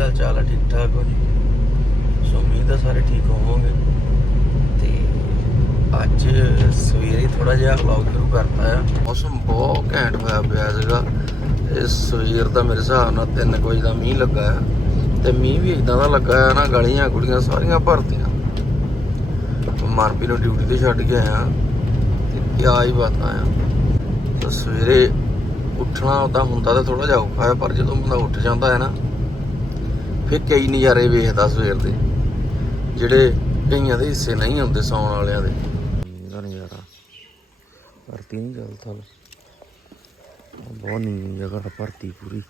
ਹਾਲ ਚਾਲ ਹੈ ਠੀਕ ਠਾਕ ਹੋ ਜੀ? ਸੋ ਉਮੀਦ ਹੈ ਸਾਰੇ ਠੀਕ ਹੋਵੋਗੇ। ਤੇ ਅੱਜ ਸਵੇਰੇ ਥੋੜਾ ਜਿਹਾ ਵਲੌਗ ਸ਼ੁਰੂ ਕਰਤਾ ਆ। ਮੌਸਮ ਬਹੁਤ ਘੈਂਟ ਹੋਇਆ ਪਿਆ ਸੀਗਾ। ਇਹ ਸਵੇਰ ਦਾ ਮੇਰੇ ਹਿਸਾਬ ਨਾਲ 3 ਵਜੇ ਦਾ ਮੀਂਹ ਲੱਗਾ ਆ। ਤੇ ਮੀਂਹ ਵੀ ਇਦਾਂ ਦਾ ਲੱਗਾ ਆ ਨਾ, ਗਲੀਆਂ ਗੁਲੀਆਂ ਸਾਰੀਆਂ ਭਰਤੀਆਂ। ਮਨਪੀ ਨੂੰ ਡਿਊਟੀ ਤੇ ਛੱਡ ਕੇ ਆਇਆ। ਤੇ ਕਿਆ ਹੀ ਬਾਤਾਂ ਆ। ਤਾਂ ਸਵੇਰੇ ਉੱਠਣਾ ਉਦਾਂ ਹੁੰਦਾ ਤਾਂ ਥੋੜਾ ਜਿਹਾ ਔਖਾ ਹੈ ਪਰ ਜਦੋਂ ਬੰਦਾ ਉੱਠ ਜਾਂਦਾ ਹੈ ਨਾ ਫਿਰ ਕਈ ਨਜ਼ਾਰੇ ਵੇਖਦਾ ਸਵੇਰ ਦੇ, ਜਿਹੜੇ ਕਈਆਂ ਦੇ ਹਿੱਸੇ ਨਹੀਂ ਹੁੰਦੇ ਸੌਣ ਵਾਲਿਆਂ ਦੇ। ਇਹਦਾ ਨਜ਼ਾਰਾ। ਭਰਤੀ ਨਹੀਂ ਗੱਲ ਥਲ ਬਹੁਤ ਨੀਵੀਂ ਜਗ੍ਹਾ ਭਰਤੀ ਪੂਰੀ।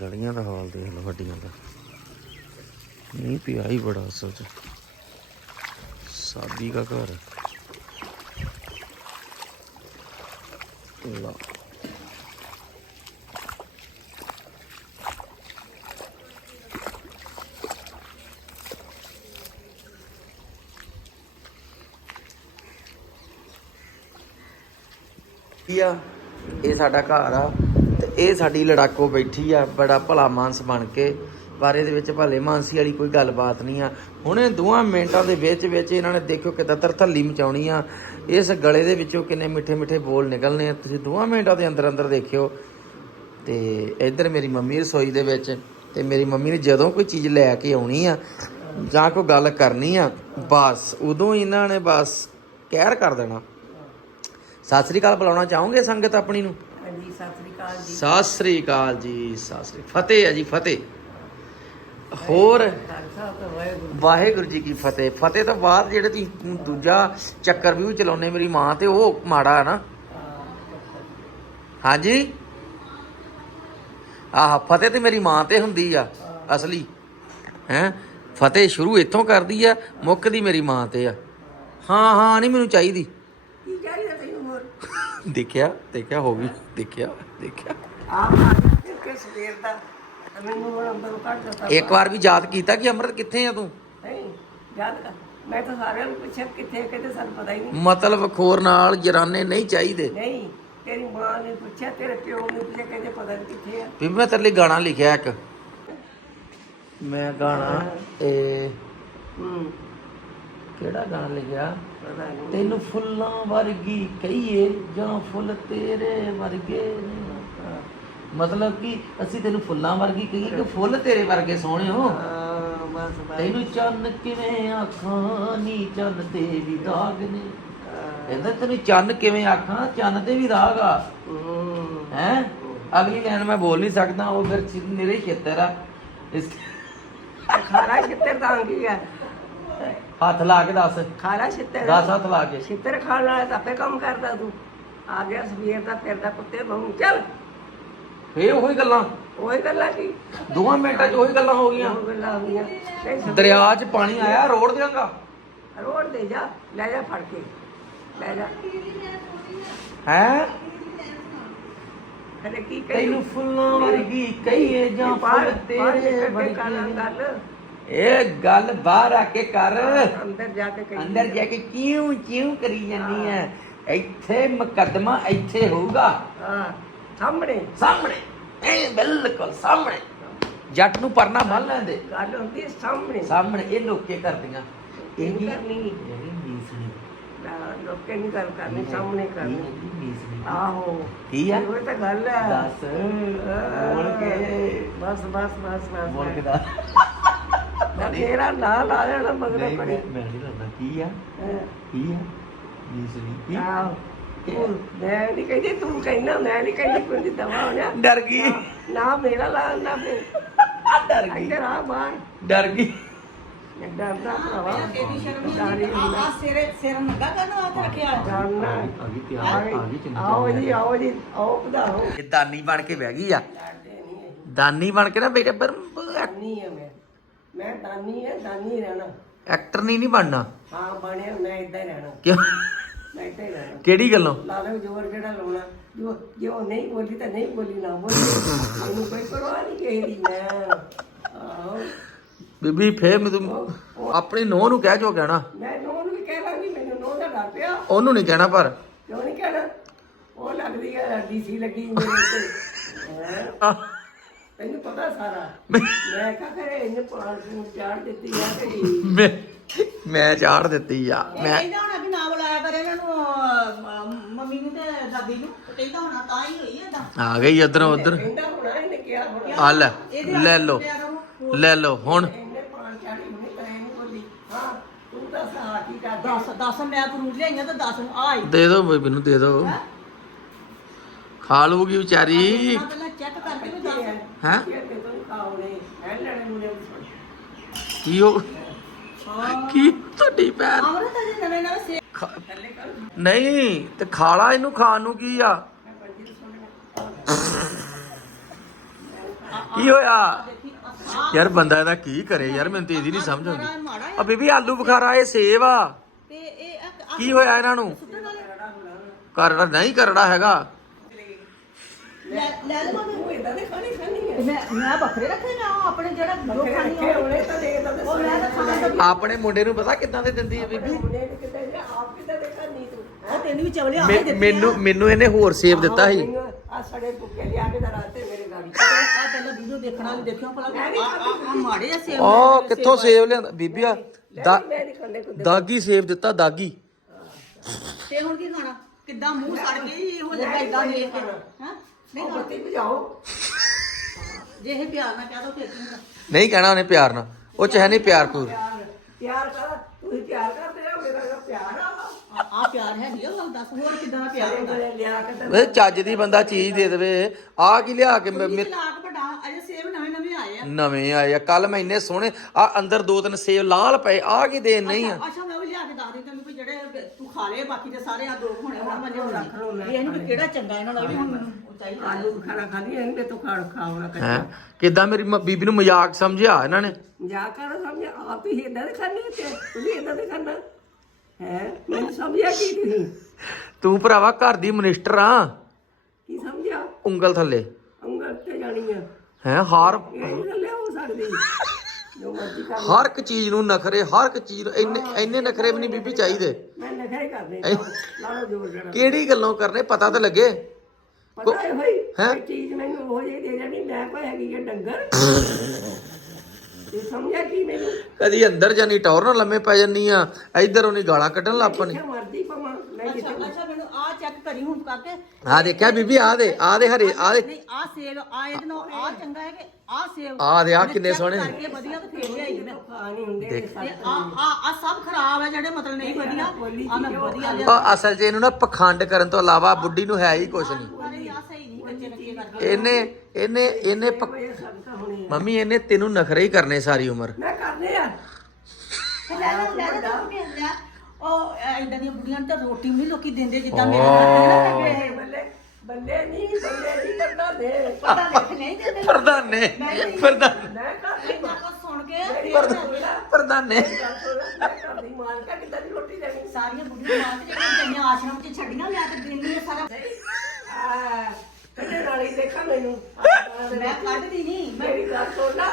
ਗਲੀਆਂ ਦਾ ਹਾਲ ਦੇਖ ਲਓ ਵੱਡੀਆਂ ਦਾ। ਨਹੀਂ ਪਿਆ ਹੀ ਬੜਾ ਅਸਲ ਚ। ਸਾਦੀ ਦਾ ਘਰ। ਹੈ ਲਾ ਕੀ ਆ, ਇਹ ਸਾਡਾ ਘਰ ਆ ਤੇ ਇਹ ਸਾਡੀ ਲੜਾਕੋ ਬੈਠੀ ਆ, ਬੜਾ ਭਲਾ ਮਾਨਸ ਬਣ ਕੇ। ਬਾਰੇ ਦੇ ਵਿੱਚ ਭਲੇ ਮਾਨਸੀ ਵਾਲੀ ਕੋਈ ਗੱਲਬਾਤ ਨਹੀਂ ਆ। ਹੁਣੇ ਦੋਆਂ ਮਿੰਟਾਂ ਦੇ ਵਿੱਚ ਵਿੱਚ ਇਹਨਾਂ ਨੇ ਦੇਖਿਓ ਕਿਦਾਂ ਤਰਥੱਲੀ ਮਚਾਉਣੀ ਆ। ਇਸ ਗਲੇ ਦੇ ਵਿੱਚੋਂ ਕਿੰਨੇ ਮਿੱਠੇ ਮਿੱਠੇ ਬੋਲ ਨਿਕਲਨੇ ਆ। ਤੁਸੀਂ ਦੋਆਂ ਮਿੰਟਾਂ ਦੇ ਅੰਦਰ ਅੰਦਰ ਦੇਖਿਓ। ਤੇ ਇੱਧਰ ਮੇਰੀ ਮੰਮੀ ਰਸੋਈ ਦੇ ਵਿੱਚ ਤੇ ਮੇਰੀ ਮੰਮੀ ਨੇ ਜਦੋਂ ਕੋਈ ਚੀਜ਼ ਲੈ ਕੇ ਆਉਣੀ ਆ ਜਾਂ ਕੋਈ ਗੱਲ ਕਰਨੀ ਆ ਬਸ ਉਦੋਂ ਇਹਨਾਂ ਨੇ ਬਸ ਕਹਿਰ ਕਰ ਦੇਣਾ। ਸਤਿ ਸ੍ਰੀ ਅਕਾਲ ਬੁਲਾਉਣਾ ਚਾਹੋਗੇ ਸੰਗਤ ਆਪਣੀ ਨੂੰ? ਹਾਂਜੀ ਸਤਿ ਸ੍ਰੀ ਅਕਾਲ ਜੀ। ਸਤਿ ਸ੍ਰੀ ਅਕਾਲ ਜੀ ਸਤਿ ਸ੍ਰੀ ਫਤਿਹ ਹੈ ਜੀ ਫਤਿਹ। ਹੋਰ ਵਾਹਿਗੁਰੂ ਜੀ ਕੀ ਫਤਿਹ। ਫਤਿਹ ਤੋਂ ਬਾਅਦ ਜਿਹੜੇ ਤੁਸੀਂ ਦੂਜਾ ਚੱਕਰ ਵੀ ਚਲਾਉਨੇ ਮੇਰੀ ਮਾਂ ਤੇ ਉਹ ਮਾੜਾ ਹੈ ਨਾ। ਹਾਂਜੀ? ਆਹ ਫਤਿਹ ਤੇ ਮੇਰੀ ਮਾਂ ਤੇ ਹੁੰਦੀ ਆ ਅਸਲੀ। ਹੈ? ਫਤਿਹ ਸ਼ੁਰੂ ਇੱਥੋਂ ਕਰਦੀ ਆ ਮੁੱਕਦੀ ਮੇਰੀ ਮਾਂ ਤੇ ਆ। ਹਾਂ ਹਾਂ ਨਹੀਂ ਮੈਨੂੰ ਚਾਹੀਦੀ। ਕੀ ਚਾਹੀਦਾ ਤੈਨੂੰ ਹੋਰ? ਦੇਖਿਆ ਦੇਖਿਆ ਹੋ ਗਈ ਦੇਖਿਆ ਦੇਖਿਆ। ਆਪ ਆ ਕੇ ਸਵੇਰ ਦਾ ਮੈਨੂੰ ਹੁਣ ਅੰਦਰੋਂ ਕੱਢ ਦਿੱਤਾ ਇੱਕ ਵਾਰ ਵੀ ਯਾਦ ਕੀਤਾ ਕਿ ਅੰਮ੍ਰਿਤ ਕਿੱਥੇ ਆ ਤੂੰ? ਨਹੀਂ ਯਾਦ ਕਰ। ਮੈਂ ਤਾਂ ਸਾਰਿਆਂ ਨੂੰ ਪੁੱਛਿਆ ਕਿੱਥੇ ਕਿਤੇ ਸਾਨੂੰ ਪਤਾ ਹੀ ਨਹੀਂ। ਮਤਲਬ ਖੋਰ ਨਾਲ ਜਰਾਨੇ ਨਹੀਂ ਚਾਹੀਦੇ। ਨਹੀਂ ਤੇਰੀ ਮਾਂ ਨੇ ਪੁੱਛਿਆ ਤੇਰੇ ਪਿਓ ਨੇ ਪੁੱਛਿਆ ਕਹਿੰਦੇ ਪਤਾ ਨਹੀਂ ਕਿੱਥੇ ਆ। ਵੀ ਮੈਂ ਤੇਰੇ ਲਈ ਗਾਣਾ ਲਿਖਿਆ ਇੱਕ। ਮੈਂ ਗਾਣਾ ਤੇ ਹੂੰ। ਕਿਹੜਾ ਗਾਣਾ ਲਿਖਿਆ? ਪਤਾ ਨਹੀਂ ਤੈਨੂੰ ਫੁੱਲਾਂ ਵਰਗੀ ਕਹੀਏ ਜਾਂ ਫੁੱਲ ਤੇਰੇ ਵਰਗੇ ਨੇ। ਮਤਲਬ ਕਿ ਅਸੀਂ ਤੈਨੂੰ ਫੁੱਲਾਂ ਵਰਗੀ ਕਹੀਏ ਕਿ ਫੁੱਲ ਤੇਰੇ ਵਰਗੇ ਸੋਹਣੇ ਹੋ। ਤੈਨੂੰ ਚੰਨ ਕਿਵੇਂ ਆਖਾਂ ਨੀ ਚੰਨ ਤੇ ਵੀ ਦਾਗ ਨੇ। ਕਹਿੰਦਾ ਤੈਨੂੰ ਚੰਨ ਕਿਵੇਂ ਆਖਾਂ ਚੰਨ ਤੇ ਵੀ ਦਾਗ ਆ। ਹੂੰ। ਅਗਲੀ ਲਾਈਨ ਮੈਂ ਬੋਲ ਨਹੀਂ ਸਕਦਾ ਉਹ ਫਿਰ ਨਿਰੇ ਖੇਤਰ ਆ। ਇਸ ਖਾਰਾ ਛਿੱਤਰ ਤਾਂ ਕੀ ਹੈ ਹੱਥ ਲਾ ਕੇ ਦੱਸ। ਖਾਰਾ ਛਿੱਤਰ 10 ਹੱਥ ਲਾ ਕੇ। ਛਿੱਤਰ ਖਾਣ ਵਾਲਾ ਤਾਂ ਆਪੇ ਕੰਮ ਕਰਦਾ ਤੂੰ। ਆ ਗਿਆ ਸਵੇਰ ਦਾ ਫਿਰਦਾ ਕੁੱਤੇ ਵਾਂਗੂ ਚੱਲ। ਫੇਰ ਉਹੀ ਗੱਲਾਂ। ਉਹੀ ਗੱਲਾਂ ਕੀ? ਦੋਵਾਂ ਮਿੰਟਾਂ 'ਚ ਉਹੀ ਗੱਲਾਂ ਹੋ ਗਈਆਂ। ਉਹ ਗੱਲਾਂ ਆ ਗਈਆਂ। ਨਹੀਂ ਸਭ- ਦਰਿਆ 'ਚ ਪਾਣੀ ਆਇਆ ਰੋੜ ਦਿਆਂਗਾ ਰੋੜ ਦੇ ਜਾ ਲੈ ਜਾ ਫੜ ਕੇ। ਲੈ ਜਾ। ਹੈ? ਕਦੇ ਕੀ ਕਹੀ ਤੈਨੂੰ ਫੁੱਲਾਂ ਵਰਗੀ ਕਹੀਏ ਜਾਂ ਫੁੱਲ ਤੇਰੇ ਵਰਗੇ ਗੱਲ। ਇਹ ਗੱਲ ਬਾਹਰ ਆ ਕੇ ਕਰ। ਅੰਦਰ ਜਾ ਕੇ ਕਹੀ ਅੰਦਰ ਜਾ ਕੇ ਕਿਉਂ ਕਿਉਂ ਕਰੀ ਜਾਂਦੀ ਹੈ ਇੱਥੇ ਮੁਕੱਦਮਾ ਇੱਥੇ ਹੋਊਗਾ। ਹਾਂ। ਸਾਹਮਣੇ। ਸਾਹਮਣੇ। ਇਹ ਬਿਲਕੁਲ ਸਾਹਮਣੇ। ਜੱਟ ਨੂੰ ਪਰਨਾ ਬੰਨ ਲੈਂਦੇ। ਗੱਲ ਹੁੰਦੀ ਹੈ ਸਾਹਮਣੇ। ਸਾਹਮਣੇ ਇਹ ਲੋਕੇ ਕਰਦੀਆਂ। ਇਹ ਵੀ ਕਰਨੀ। ਵੀ ਮੀਸਣੀ। ਨਾ, ਲੋਕੇ ਨਹੀਂ ਗੱਲ ਕਰਨੀ ਸਾਹਮਣੇ ਕਰਨੀ। ਮੀਸਣੀ। ਆਹੋ। ਕੀ ਆ? ਉਹ ਤਾਂ ਗੱਲ ਹੈ ਦੱਸ। ਬੋਲ ਕੇ। ਬਸ ਬਸ ਬਸ ਬਸ। ਬੋਲ ਕੇ ਦੱਸ। ਤੇਰਾ ਨਾਂ ਲਾ ਲੈਣਾ ਮਗਰ ਮੈਂ ਨਹੀਂ ਲਾਉਂਦਾ ਕੀ ਆ? ਕੀ ਆ? ਮੀਸਣੀ। ਕੀ? ਆਹ। ਮੈਂ ਨਹੀਂ ਕਹਿੰਦੀ ਤੂੰ ਕਹਿਣਾ ਮੈਂ ਨਹੀਂ ਕਹਿੰਦੀ ਕੋਈ ਦਵਾ ਹੋਣਾ। ਡਰ ਗਈ। ਨਾ ਮੇਰਾ ਲਾ ਨਾ ਫਿਰ। ਡਰ ਗਈ। ਇੱਧਰ ਆ ਬਾਹਰ। ਡਰ ਗਈ। ਮੈਂ ਡਰਦਾ ਭਰਾਵਾ। ਡਾਰੀ ਹੁੰਦਾ। ਸਿਰੇ ਸਿਰ ਨਗਾ ਕਰਨਾ ਹੱਥ ਰੱਖਿਆ। ਡਰਨਾ। ਆ ਗਈ ਤਿਆਰ ਆ ਗਈ ਚੰਗੀ ਆਓ ਜੀ ਆਓ ਜੀ ਆਓ ਇਹ ਦਾਨੀ ਬਣ ਕੇ ਬਹਿ ਗਈ ਆ। ਦਾਨੀ ਬਣ ਕੇ ਨਾ ਬੇਟਾ ਪਰ ਦਾਨੀ ਹੈ ਮੈਂ। ਮੈਂ ਦਾਨੀ ਹੈ ਦਾਨੀ ਰਹਿਣਾ। ਐਕਟਰ ਨਹੀਂ ਨਹੀਂ ਬਣਨਾ। ਹਾਂ ਬਣਿਆ ਮੈਂ ਇਦਾਂ ਹੀ ਰਹਿਣਾ। ਕਿਉਂ? ਹੀ ਕਿਹੜੀ ਗੱਲੋਂ? ਲਾ ਲਓ ਜੋਰ ਜਿਹੜਾ ਲਾਉਣਾ। ਜੋ ਜੇ ਉਹ ਨਹੀਂ ਬੋਲੀ ਤਾਂ ਨਹੀਂ ਬੋਲੀ ਨਾ ਬੋਲੀ। ਮੈਨੂੰ ਕੋਈ ਪਰਵਾਹ ਨਹੀਂ ਕਿਸੇ ਦੀ ਮੈਂ ਆਹੋ। ਬੀਬੀ ਫੇਰ ਮੈਂ ਤੂੰ ਆਪਣੀ ਨੂੰਹ ਨੂੰ ਕਹਿ ਜੋ ਕਹਿਣਾ। ਮੈਂ ਨੋਨ ਵੀ ਕਹਿ ਲਾਂਗੀ ਮੈਨੂੰ ਨੋਨ ਦਾ ਪਿਆ। ਉਹਨੂੰ ਨਹੀਂ ਕਹਿਣਾ ਪਰ। ਕਿਉਂ ਨਹੀਂ ਕਹਿਣਾ? ਉਹ ਲੱਗਦੀ ਹੈ ਡੀਸੀ ਲੱਗੀ ਮੇਰੇ ਤੇ ਹੈਂ? ਆਹ, ਤੈਨੂੰ ਪਤਾ ਸਾਰਾ। ਮੈਂ ਕਿਹਾ ਕਰੇ ਇਹਨੇ ਪਾਣ ਨੂੰ ਚਾੜ ਦਿੱਤੀ ਆ ਤੇ ਮੈਂ ਮੈਂ ਚਾੜ ਦਿੱਤੀ ਆ। ਇਹ ਮੈਂ ਕਹਿੰਦਾ ਹੋਣਾ ਵੀ ਨਾ ਬੁਲਾਇਆ ਕਰ ਇਹਨਾਂ ਨੂੰ ਅਹ, ਮ- ਮੰਮੀ ਨੂੰ ਤੇ ਦਾਦੀ ਨੂੰ। ਤੇ ਕਹਿੰਦਾ ਹੋਣਾ ਤਾਂ ਹੀ ਹੋਈ ਏਦਾਂ। ਆ ਗਈ ਉਧਰੋਂ ਉਧਰ। ਕਹਿੰਦਾ ਹੋਣਾ ਇਹਨੇ ਕਿਹਾ ਹੋਣਾ। ਆ ਲੈ ਲੈ ਲਓ। ਲੈ ਲਓ ਹੁਣ। ਇਹਨੇ ਪਾਣ ਚਾੜੀ ਹੁਣੇ ਤਾਂ ਇਹਨੂੰ ਬੋਲੀ ਹਾਂ ਤੂੰ ਤਾਂ ਸਾਹ ਕੀ ਕਰਦਾ ਦੱਸ ਦੱਸ ਮੈਂ ਫਰੂਟ ਲਿਆਈਆਂ ਤਾਂ ਦੱਸ ਆਈ। ਦੇ ਦਿਓ ਬੇਬੀ ਨੂੰ ਦੇ ਦਿਓ ਖਾ ਲੂਗੀ ਵਿਚਾਰੀ। ਪਹਿਲਾਂ ਚੈੱਕ ਕਰਕੇ ਵੀ ਦੱਸ। ਹੈ? ਕੀ ਹੋ? ਕੀ ਤੁਹਾਡੀ ਪੈਰ ਅਮਰਤ ਅਜੇ ਨਵੇਂ ਨਵੇਂ ਸੇ ਖਾ- ਨਹੀਂ ਤੇ ਖਾਲਾ ਇਹਨੂੰ ਖਾਣ ਨੂੰ ਕੀ ਆ? ਕੀ ਹੋਇਆ? ਯਾਰ ਬੰਦਾ ਇਹਦਾ ਕੀ ਕਰੇ ਯਾਰ ਮੈਨੂੰ ਤੇ ਇਹਦੀ ਨਹੀਂ ਸਮਝ ਆਉਂਦੀ। ਆ ਬੀਬੀ ਆਲੂ ਬੁਖਾਰਾ ਇਹ ਸੇਬ ਆ। ਤੇ ਇਹ ਆ- ਕੀ ਹੋਇਆ ਇਹਨਾਂ ਨੂੰ? ਸੁੱਟਣ ਵਾਲੇ? ਕਰੜਾ ਨਹੀਂ ਕਰੜਾ ਹੈਗਾ। ਲੈ ਲੈ ਲਵਾਂ ਮੈਂ ਤੂੰ ਇਦਾਂ ਦੇ ਖਾਣੀ ਖਾਣੀ ਹੈ ਮੈਂ ਮੈਂ ਵੱਖਰੇ ਰੱਖੇ ਨਾ ਉਹ ਆਪਣੇ ਜਿਹੜਾ ਜੋ ਖਾਣੀ ਰੱਖੇ ਹੋਣੇ ਤਾਂ ਦੇ ਤਾਂ ਉਹ ਮੈਂ ਤਾਂ ਖਾਣਾ ਤਾਂ ਆਪਣੇ ਮੁੰਡੇ ਨੂੰ ਪਤਾ ਕਿੱਦਾਂ ਦੇ ਦਿੰਦੀ ਹੈ ਬੀਬੀ? ਮੁੰਡੇ ਨੇ ਕਿਤੇ ਜਾ ਆਪ ਕਿਤੇ ਦੇ ਖਾਣੀ ਤੂੰ। ਉਹ ਤੈਨੂੰ ਵੀ ਚਵਲੇ ਆ ਹੀ ਮੈ- ਦਿੱਤੇ ਮੈਨੂੰ ਮੈਨੂੰ ਇਹਨੇ ਹੋਰ ਸੇਬ ਦਿੱਤਾ ਸੀ। ਆ ਸੜੇ ਭੁੱਕੇ ਲਿਆ ਕੇ ਦਰਾਤੇ ਮੇਰੇ ਗਾੜੀ ਆ ਪਹਿਲਾਂ ਵੀਡੀਓ ਦੇਖਣਾ ਵੀ ਦੇਖਿਓ ਭਲਾ। ਆ ਆ ਮਾੜੇ ਆ ਸੇਬ ਉਹ ਕਿੱਥੋਂ ਸੇਬ ਲਿਆਂਦਾ? ਬੀਬੀ ਆ ਦਾ- ਮੈਂ ਨਹੀਂ ਖਾਂਦੇ ਕੁੱਦੇ ਦਾਗੀ ਸੇਬ ਦਿੱਤਾ ਦਾਗੀ। ਤੇ ਹੁਣ ਕੀ ਖਾਣਾ? ਕਿੱਦਾਂ ਮੂੰਹ ਸੜ ਕੇ ਇਹੋ ਜਿਹਾ ਇਦਾਂ ਦੇਖ ਕੇ। ਹਾਂ? ਨਹੀਂ ਉਹ ਖਾਣਾ। ਬੱਤੀ ਭਜਾਓ। ਜੇ ਇਹ ਪਿਆਰ ਨਾਲ ਕਹਿ ਦੋ ਫਿਰ ਕੀ ਹੁੰਦਾ? ਨਹੀਂ ਕਹਿਣਾ ਉਹਨੇ ਪਿਆਰ ਨਾਲ। ਉਹ ਚ ਹੈ ਨਹੀਂ ਪਿਆਰ ਪੂਰ ਪਿਆਰ ਪਿਆਰ ਕਰ ਤੁਸੀਂ ਪਿਆਰ ਕਰਦੇ ਹੋ ਮੇਰਾ ਤਾਂ ਪਿਆਰ ਆ। ਆ ਪਿਆਰ ਹੈ ਨਹੀਂ ਉਹ ਦੱਸ ਹੋਰ ਕਿੱਦਾਂ ਦਾ ਪਿਆਰ ਹੁੰਦਾ? ਮੇਰੇ ਲਿਆ ਕੇ ਤੇ ਵੇ ਚੱਜ ਦੀ ਬੰਦਾ ਚੀਜ਼ ਦੇ ਦੇਵੇ। ਆ ਕੀ ਲਿਆ ਕੇ ਮੇ- ਮੇ- ਤਲਾਕ ਵੱਡਾ ਅਜੇ ਸੇਬ ਨਵੇਂ ਨਵੇਂ ਆਏ ਆ। ਨਵੇਂ ਆਏ ਆ ਕੱਲ ਮੈਂ ਇੰਨੇ ਸੋਹਣੇ ਆ ਅੰਦਰ ਦੋ ਤਿੰਨ ਸੇਬ ਲਾਲ ਪਏ ਆ ਕੀ ਦੇਣ ਨਹੀਂ ਆ? ਅੱਛਾ ਮੈਂ ਲਿਆ ਕੇ ਦੱਸ ਦਿੰਦਾ ਵੀ ਜਿਹੜੇ ਤੂੰ ਖਾ ਲਏ ਬਾਕੀ ਦੇ ਸਾਰੇ ਆ ਦੋ ਹੋਣੇ ਹੁਣ ਮੈਂ ਰੱਖ ਲਓ ਇਹ ਨਹੀਂ ਵੀ ਕਿਹੜਾ ਚੰਗਾ ਇਹਨਾਂ ਦਾ ਇਹ ਵੀ ਹੁਣ ਮੈਨੂੰ ਉਹ ਚਾਹੀਦਾ। ਆਲੂ ਖਾਣਾ ਖਾਣੀ ਇਹਨੇ ਤੋਂ ਖਾਣ ਖਾਉਣਾ ਕਰ ਹੈ? ਕਿਦਾਂ ਮੇਰੀ ਮ- ਬੀਬੀ ਨੂੰ ਮਜ਼ਾਕ ਸਮਝਿਆ ਇਹਨਾਂ ਨੇ? ਜਾ ਕਰ ਸਮਝ ਆਪ ਹੀ ਇਦਾਂ ਦੇ ਖਾਣੇ ਤੇ ਤੂੰ ਵੀ ਇਦਾਂ ਦੇ ਖਾਣਾ ਹੈ? ਮੈਨੂੰ ਸਮਝਿਆ ਕੀ ਤੁਸੀਂ? ਤੂੰ ਭਰਾਵਾ ਘਰ ਦੀ ਮਨਿਸਟਰ ਆ। ਕੀ ਸਮਝਿਆ? ਉਂਗਲ ਥੱਲੇ। ਤੇ ਜਾਣੀ ਆ। ਹੈ ਹਰ। ਇਹ ਨਹੀਂ ਥੱਲੇ ਹੋ ਸਕਦੀ। ਜੋ ਮਰਜ਼ੀ ਕਰ ਹਰ ਇੱਕ ਚੀਜ਼ ਨੂੰ ਨਖਰੇ ਹਰ ਇੱਕ ਚੀਜ਼ ਨੂੰ ਇੰਨੇ ਇੰਨੇ ਨਖਰੇ ਵੀ ਨਹੀਂ ਬੀਬੀ ਚਾਹੀਦੇ। ਮੈਂ ਨਖਰੇ ਕਰਦੇ ਲਾ ਲਓ ਜੋਰ ਜਰਾ। ਕਿਹੜੀ ਗੱਲੋਂ ਕਰਨੇ? ਪਤਾ ਤਾਂ ਲੱਗੇ। ਪਤਾ ਹੈ ਭਾਈ ਹੈਂ? ਕੋਈ ਚੀਜ਼ ਮੈਨੂੰ ਉਹ ਜਿਹੀ ਦੇ ਜਾਣੀ ਮੈਂ ਕੋਈ ਹੈਗੀ ਹੈ ਡੰਗਰ। ਇਹ ਸਮਝਿਆ ਕੀ ਮੈਨੂੰ? ਕਦੀ ਅੰਦਰ ਜਾਨੀ ਟੌਰ ਨਾਲ ਲੰਮੇ ਪੈ ਜੰਨੀ ਆ ਇੱਧਰ ਉਹਨੇ ਗਾਲਾਂ ਕੱਢਣ ਲੱਪਣੀ ਜਿੱਥੇ ਮਰਜ਼ੀ ਪਵਾਂ ਮੈਂ ਜਿੱਥੇ ਅੱਛਾ ਮੈਨੂੰ ਆ ਚੈੱਕ ਕਰੀ ਹੁਣ ਕਰਕੇ ਆ ਦੇਖਿਆ ਬੀਬੀ ਆ ਦੇ ਆ ਦੇ ਹਰੇ ਆ ਦੇ। ਨਹੀਂ ਆ ਸੇਬ ਆ ਇਹਦੇ ਨਾਲ ਆ ਚੰਗਾ ਹੈ ਕਿ ਆ ਸੇਬ ਆ ਦੇ ਆ ਕਿੰਨੇ ਸੋਹਣੇ ਕਰਕੇ ਵਧੀਆ ਤੇ ਫੇਰ ਲਿਆਈ ਮੈਂ। ਖਾ ਨਹੀਂ ਹੁੰਦੇ ਦੇਖ। ਤੇ ਆ ਆ ਆ ਸਭ ਖਰਾਬ ਹੈ ਜਿਹੜੇ ਮਤਲਬ ਨਹੀਂ ਵਧੀਆ। ਆ ਮੈਂ ਵਧੀਆ ਲਿਆ। ਉਹ ਅਸਲ 'ਚ ਇਹਨੂੰ ਨਾ ਪਖੰਡ ਕਰਨ ਤੋਂ ਇਲਾਵਾ ਬੁੱਢੀ ਨੂੰ ਹੈ ਹੀ ਕੁਛ ਨਹੀਂ। ਅਰੇ ਆ ਸਹੀ ਨਹੀਂ ਕੱਚੇ ਕੱਚੇ ਕਰਕੇ। ਇਹਨੇ ਇਹਨੇ ਇਹਨੇ ਹੋਣੇ ਆ। ਮੰਮੀ ਇਹਨੇ ਤੈਨੂੰ ਨਖਰੇ ਹੀ ਕਰਨੇ ਸਾਰੀ ਉਮਰ। ਮੈਂ ਕਰਨੇ ਆ। ਲੈ ਲੈ ਲੈ ਲੈ ਤੂੰ ਵੀ ਲੈ ਉਹ ਇਦਾਂ ਦੀਆਂ ਬੁੜੀਆਂ ਨੂੰ ਤਾਂ ਰੋਟੀ ਨਹੀਂ ਲੋਕੀ ਦਿੰਦੇ ਜਿੱਦਾਂ ਮੇਰੇ ਨਾਲ ਬੱਲੇ ਬੱਲੇ। ਬੱਲੇ ਨਹੀਂ ਬੱਲੇ ਨਹੀਂ ਕਰਦਾ ਦੇ ਪਤਾ ਨਹੀਂ ਨਹੀਂ ਦਿੰਦੇ। ਪ੍ਰਧਾਨੇ ਪ੍ਰਧਾਨ ਮੈਂ ਕਰਦੀ ਇੰਨਾ ਕੁਛ ਸੁਣ ਕੇ ਮੈਂ ਸੁਣ ਲੈ। ਪ੍ਰਧਾਨੇ ਮੈਂ ਕਰਦੀ ਮਾਰ ਕੇ ਕਿੱਦਾਂ ਦੀ ਰੋਟੀ ਦੇਣੀ? ਸਾਰੀਆਂ ਬੁੜੀਆਂ ਮਾਰ ਕੇ ਜਿਹੜੀਆਂ ਗਈਆਂ ਆਸ਼ਰਮ 'ਚ ਛੱਡੀਆਂ ਮੈਂ ਤਾਂ ਦਿੰਦੀ ਆ ਸਾਰਾ। ਆ ਕੱਢੇ ਨਾਲ ਹੀ ਦੇਖਾ ਮੈਨੂੰ। ਮੈਂ ਕੱਢਦੀ ਨਹੀਂ ਮੈਂ ਮੇਰੀ ਗੱਲ ਸੁਣ ਲੈ।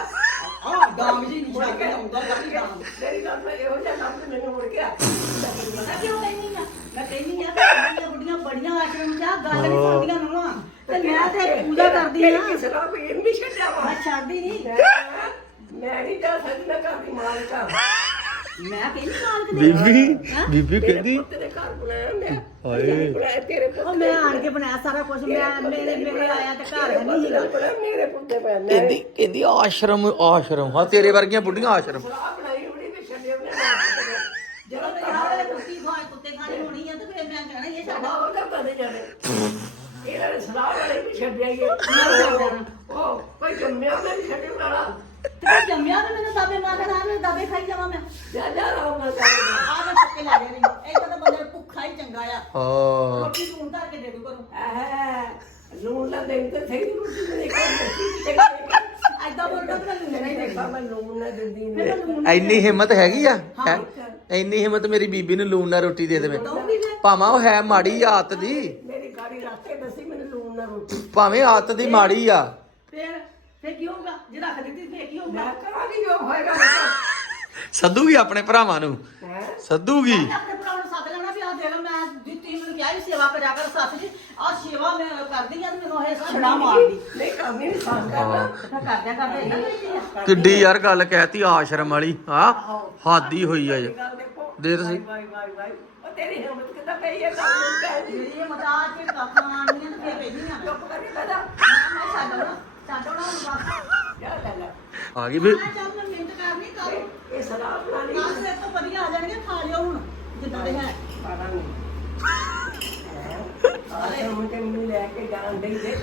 ਆ ਡਾਂਗ ਜੀ ਨਹੀਂ ਛੱਡ ਕੇ ਆਉਂਦਾ ਕਰਦੀ ਡਾਂਗ ਮੇਰੀ ਗੱਲ ਮੈਂ ਇਹੋ ਜਿਹਾ ਕੰਮ ਮੈਨੂੰ ਮੁੜ ਗਿਆ ਮੈਂ ਕਿਉਂ ਕਹਿੰਦੀ ਆ? ਮੈਂ ਕਹਿੰਦੀ ਆ ਕਿ ਬੁੜੀਆਂ ਬੁੜੀਆਂ ਬੜੀਆਂ ਆਸ਼ਰਮ 'ਚ ਆ ਗੱਲ ਨਹੀਂ ਸੁਣਦੀਆਂ ਨਾ ਤੇ ਮੈਂ ਤੇ ਪੂਜਾ ਕਰਦੀ ਆ। ਕਿਸ ਤਰ੍ਹਾਂ ਵੀ ਨਹੀਂ ਛੱਡਿਆ ਵਾ। ਮੈਂ ਛੱਡਦੀ ਨਹੀਂ ਮੈਂ- ਮੈਂ ਨਹੀਂ ਜਾ ਸਕਦੀ ਮੈਂ ਕਰਦੀ ਮਾਲਕਾ ਮੈਂ ਕਹਿੰਦੀ ਮਾਲਕ ਦੇ ਬੀਬੀ ਬੀਬੀ ਕਹਿੰਦੀ ਘਰ ਮੈਂ। ਹਾਏ। ਬਣਾਇਆ ਤੇਰੇ ਪੁੱਤ ਉਹ ਮੈਂ ਆਣ ਕੇ ਬਣਾਇਆ ਸਾਰਾ ਕੁਝ ਮੈਂ ਮੇਰੇ ਮੇਰੇ ਆਇਆ ਤੇ ਘਰ ਨਹੀਂ ਸੀਗਾ ਮੇਰੇ ਪੁੱਤ ਪੈ ਕਹਿੰਦੀ ਕਹਿੰਦੀ ਆਸ਼ਰਮ ਆਸ਼ਰਮ। ਹਾਂ ਤੇਰੇ ਵਰਗੀਆਂ ਬੁੱਢੀਆਂ ਆਸ਼ਰਮ। ਸਲਾਹ ਬਣਾਈ ਹੋਣੀ ਵੀ ਛੱਡਿਆ ਉਹਨੇ ਨਾ ਪੁੱਤ ਜਦੋਂ ਮੈਂ ਯਾਰ ਇਹ ਕੁੱਤੀ ਖਾਏ ਕੁੱਤੇ ਖਾਣੇ ਹੋਣੀ ਆ ਤੇ ਫਿਰ ਸਾਡਾ ਉਹਦਾ ਬਣੇ ਜਾਣੇ ਇਹਨਾਂ ਨੇ ਸਲਾਹ ਵਾਲੇ ਵੀ ਛੱਡਿਆ ਹੀ ਹੈ। ਉਹ ਕੋਈ ਜੰਮਿਆ ਮੈਂ ਨਹੀਂ ਛੱਡਣ ਵਾਲਾ। ਤੇ ਫਿਰ ਜੰਮਿਆ ਤੇ ਮੈਨੂੰ ਦਾਬੇ ਮਾਰਨ ਆ ਮੈਂ ਦਾਬੇ ਖਾਈ ਜਾਵਾਂ ਮੈਂ। ਜਾ ਜਾ ਰਹਾ ਮੈਂ ਕਰਦਾ ਆ ਮੈਂ ਚੱਕੇ ਲੈ ਦੇ ਰਹੀ ਇਹ ਤਾਂ ਬੰਦੇ ਨੂੰ ਭੁੱਖਾ ਹੀ ਚੰਗਾ ਆ। ਹਾਂ। ਰੋਟੀ ਤੂੰ ਧਰ ਕੇ ਦੇ ਦੂ ਕਰੋ ਐ ਲੂਣ ਨਾ ਦੇ ਤੇ ਸਹੀ ਰੋਟੀ ਨਹੀਂ ਖਾਂਦੀ ਐਦਾਂ ਬੋਲਦਾ ਤੇ ਮੈਂ ਲੂਣ ਨਹੀਂ ਦੇਖਦਾ ਦੇਖਾ ਮੈਂ ਲੂਣ ਨਾ ਦਿੰਦੀ ਮੈਂ ਨਹੀਂ ਤਾਂ ਲੂਣ ਇੰਨੀ ਹਿੰਮਤ ਹੈਗੀ ਆ? ਹੈਂ? ਇੰਨੀ ਹਿੰਮਤ ਮੇਰੀ ਬੀਬੀ ਨੂੰ ਲੂਣ ਨਾਲ ਰੋਟੀ ਦੇ ਦੇਵੇ। ਦਊਂਗੀ ਮੈਂ ਭਾਵੇਂ ਉਹ ਹੈ ਮਾੜੀ ਆਦਤ ਦੀ। ਮੇਰੀ ਗਾੜੀ ਰੱਖ ਕੇ ਦੱਸੀ ਮੈਨੂੰ ਲੂਣ ਨਾ ਰੋਟੀ। ਭਾਵੇਂ ਆਦਤ ਦੀ ਮਾੜੀ ਆ। ਫਿਰ ਫਿਰ ਕੀ ਹੋਊਗਾ? ਜੇ ਰੱਖ ਦਿੱਤੀ ਫਿਰ ਕੀ ਹੋਊਗਾ? ਮੈਂ ਕਰਾਂਗੀ ਜੋ ਹੋਏਗਾ। ਸੱਦੂਗੀ ਆਪਣੇ ਭਰਾਵਾਂ ਨੂੰ। ਹੈ? ਸੱਦੂਗੀ। ਆਪਣੇ ਭਰਾ ਨੂੰ ਸੱਦ ਲੈਣਾ ਵੀ ਆ ਕਿਹਾ ਸੀ ਸੇਵਾ ਕਰਿਆ ਕਰ ਸੱਸ ਜੀ। ਆ ਸੇਵਾ ਮੈਂ ਕਰਦੀ ਆ ਤੇ ਮੈਨੂੰ ਇਹ ਛੜਾ ਮਾਰਦੀ। ਨਹੀਂ ਕਰਨੀ ਨਹੀਂ ਸਾਨ ਕਰਨਾ ਤੇ ਫਿਰ ਕਰਦਿਆਂ ਕਰਦੇ ਇਦਾਂ ਕਰਦੀ ਆ। ਕਿੱਡੀ ਯਾਰ ਗੱਲ ਕਹਿਤੀ ਆਸ਼ਰਮ ਵਾਲੀ ਹਾਂ ਹਾਦੀ ਹੋਈ ਆ ਜੀ। ਦੇ ਤੁਸੀਂ। ਵਾਈ ਵਾਈ ਵਾਈ। ਉਹ ਤੇਰੀ ਹਿੰਮਤ ਕਿੱਦਾਂ ਪਈ ਹੈ ਕੰਮ ਨੂੰ ਕਹਿਣ ਦੀ? ਜਿਹੜੀ ਇਹ ਮਤਾ ਕੇ ਕੱਖਾਂ ਆਣੀਆਂ ਤੇ ਫੇਰ ਪੈਂਦੀ ਆ। ਚੁੱਪ ਕਰੀ ਬੈਠਾ ਮੈਂ ਛੱਡ ਨਾ ਛੱਡ ਨਾ ਹੁਣ ਬਸ। ਜਾ ਲੈ ਲੈ। ਆ ਗਈ ਵੀ ਮੈਂ ਚੱਲ ਮੈਂ ਮਿੰਟ ਕਰਨੀ ਕੱਲ ਇਹ- ਸਲਾਹ ਕੱਲ ਮੇਰੇ ਤੋਂ ਵਧੀਆ ਆ ਜਾਣਗੇ ਖਾ ਲਿਓ ਹੁਣ ਜਿੱਦਾਂ ਦੇ ਹੈ। ਪਾਣਾ ਨਹੀਂ। ਆਹ ਹੁਣ ਤੇ ਮੈਨੂੰ ਲੈ ਕੇ ਜਾਣ ਦੇ ਦੇ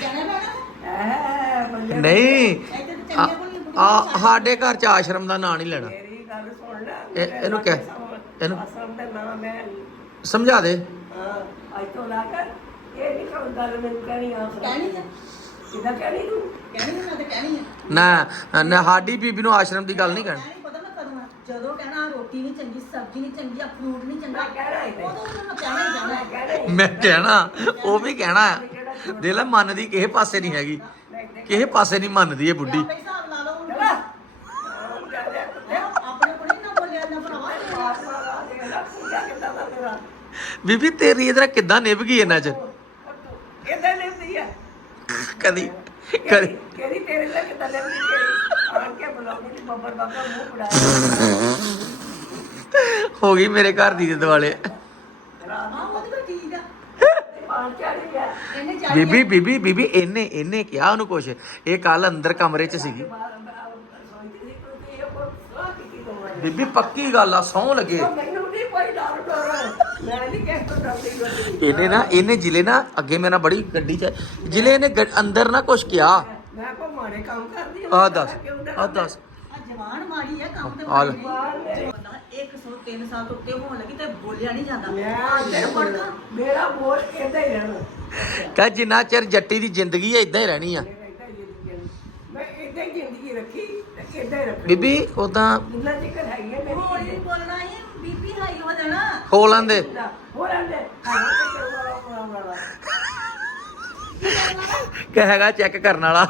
ਜਾਣੇ ਪੈਣਾ ਐ ਬੰਦੇ ਨਹੀਂ ਆ ਸਾਡੇ ਘਰ ਚ ਆਸ਼ਰਮ ਦਾ ਨਾਂ ਨਹੀਂ ਲੈਣਾ। ਮੇਰੀ ਗੱਲ ਸੁਣ ਲੈ ਇਹ- ਇਹਨੂੰ ਕਹਿ, ਇਹਨੂੰ- ਅਸਲ ਦਾ ਨਾਮ ਹੈ ਸਮਝਾ ਦੇ। ਹਾਂ ਅੱਜ ਤੋਂ ਲਾ ਕਰ ਇਹ ਨਹੀਂ ਕੋਈ ਗੱਲ ਮੈਨੂੰ ਕਹਿਣੀ ਆ। ਕਹਿਣੀ ਆ। ਕਿਦਾਂ ਕਹਿਣੀ ਤੂੰ? ਕਹਿਣੀ ਮੈਂ ਤੇ ਕਹਿਣੀ ਆ। ਨਾ ਨਾ ਸਾਡੀ ਬੀਬੀ ਨੂੰ ਆਸ਼ਰਮ ਦੀ ਗੱਲ ਨਹੀਂ ਮੈਂ ਕਹਿਣੀ ਨਹੀਂ ਪਤਾ ਮੈਂ ਕਦੋਂ ਆ ਜਦੋਂ ਕਹਿਣਾ ਰੋਟੀ ਨਹੀਂ ਚੰਗੀ ਸਬਜ਼ੀ ਨਹੀਂ ਚੰਗੀ ਆ ਫਰੂਟ ਨਹੀਂ ਚੰਗਾ ਮੈਂ ਕਹਿਣਾ ਹੀ ਨਹੀਂ। ਉਦੋਂ ਮੈਨੂੰ ਕਹਿਣਾ ਹੀ ਜਾਣਾ ਮੈਂ ਕਹਿਣਾ ਹੀ ਮੈਂ ਕਹਿਣਾ ਉਹ ਵੀ ਕਹਿਣਾ ਆ ਦੇ ਲੈ ਮੰਨਦੀ ਕਿਸੇ ਪਾਸੇ ਨਹੀਂ ਹੈਗੀ। ਦੇਖ ਕਿਸੇ ਪਾਸੇ ਨਹੀਂ ਮੰਨਦੀ ਇਹ ਬੁੱਢੀ। ਆਪੇ ਹਿਸਾਬ ਲਾ ਲਓ ਹੁਣ। ਆਪਣੇ ਕੋਲ ਨਾ ਬੋਲਿਆ ਨਾ ਭਰਾਵਾ। ਬੀਬੀ ਤੇਰੀ ਇਧਰ ਕਿੱਦਾਂ ਨਿਭ ਗਈ ਇਹਨਾਂ ਚ? ਇਦਾਂ ਲੈਂਦੀ ਆ? ਕਦੀ ਕਦੀ। ਕਿਹੜੀ ਤੇਰੇ ਲਈ ਕਿੱਦਾਂ ਲੈਂਦੀ ਤੇਰੀ? ਆਣ ਕੇ ਬੁਲਾਉਂਦੀ ਤੇ ਬੱਬਰ ਬਾਬਾ ਮੂੰਹ ਫੜਾਇਆ ਹੋ ਗਈ ਮੇਰੇ ਘਰ ਦੀ ਦੇ ਦੁਆਲੇ ਠੀਕ ਆ। ਪਾਣ ਚੜੀ ਇਹਨੇ ਬੀਬੀ ਬੀਬੀ ਬੀਬੀ ਇਹਨੇ ਇਹਨੇ ਕਿਹਾ ਉਹਨੂੰ ਕੁਛ। ਇਹ ਕੱਲ ਅੰਦਰ ਕਮਰੇ 'ਚ ਸੀਗੀ। ਬੀਬੀ ਪੱਕੀ ਗੱਲ ਆ ਸੌਂ ਲੱਗੇ। ਮੈਨੂੰ ਨਹੀਂ ਕੋਈ ਡਰ ਡਰ। ਮੈਂ ਨਹੀਂ ਕਿਸੇ ਤੋਂ ਡਰਦੀ ਹੁੰਦੀ। ਇਹਨੇ ਨਾ ਇਹਨੇ ਜ਼ਿਲ੍ਹੇ ਨਾ ਅੱਗੇ ਮੇਰੇ ਨਾਲ ਬੜੀ ਗੱਡੀ 'ਚ ਜ਼ਿਲ੍ਹੇ ਇਹਨੇ ਗੱਡ- ਅੰਦਰ ਨਾ ਕੁਛ ਕਿਹਾ। ਮੈਂ ਕੋ ਮਾੜੇ ਕੰਮ ਕਰਦੀ ਆ ਦੱਸ ਆ? ਦੱਸ। ਆ ਜਵਾਨ ਮਾੜੀ ਹੈ ਕੰਮ ਤੇ ਆ। ਲੈ। ਬੰਦਾ 103 ਸਾਲ ਤੋਂ ਉੱਤੇ ਹੋਣ ਲੱਗੀ ਤੇ ਬੋਲਿਆ ਨਹੀਂ ਜਾਂਦਾ। ਮੈਂ ਆ ਅੱਗੇ ਦਿਨ ਬੋਲਦਾ ਪੜਦਾ ਮੇਰਾ ਬੋਲ ਏਦਾਂ ਹੀ ਰਹਿਣਾ। ਕਹ ਜਿੰਨਾ ਚਿਰ ਜੱਟੀ ਦੀ ਜ਼ਿੰਦਗੀ ਹੈ ਇਦਾਂ ਹੀ ਰਹਿਣੀ ਆ। ਮੇਰਾ ਏਦਾਂ ਹੀ ਜ਼ਿੰਦਗੀ ਹੈ। ਮੈਂ ਏਦਾਂ ਹੀ ਜ਼ਿੰਦਗੀ ਰੱਖੀ ਤੇ ਏਦਾਂ ਹੀ ਰੱਖਣੀ। ਬੀਬੀ ਉਦਾਂ ਜਿੰਨਾ ਚਿਰ ਹੈਗੀ ਹੈ ਮੇਰੀ ਹੌਲੀ ਬੋਲਣਾ ਹੈ ਬੀਪੀ ਹਾਈ ਹੋ ਜਾਣਾ। ਹੋ ਲੈਂਦੇ। ਹੋ ਰਹਿੰਦੇ ਹਾਂ ਤੇ ਕਰਵਾ ਵਾਲਾ ਵਾਲਾ ਕਿ ਹੈਗਾ ਚੈੱਕ ਕਰਨ ਵਾਲਾ।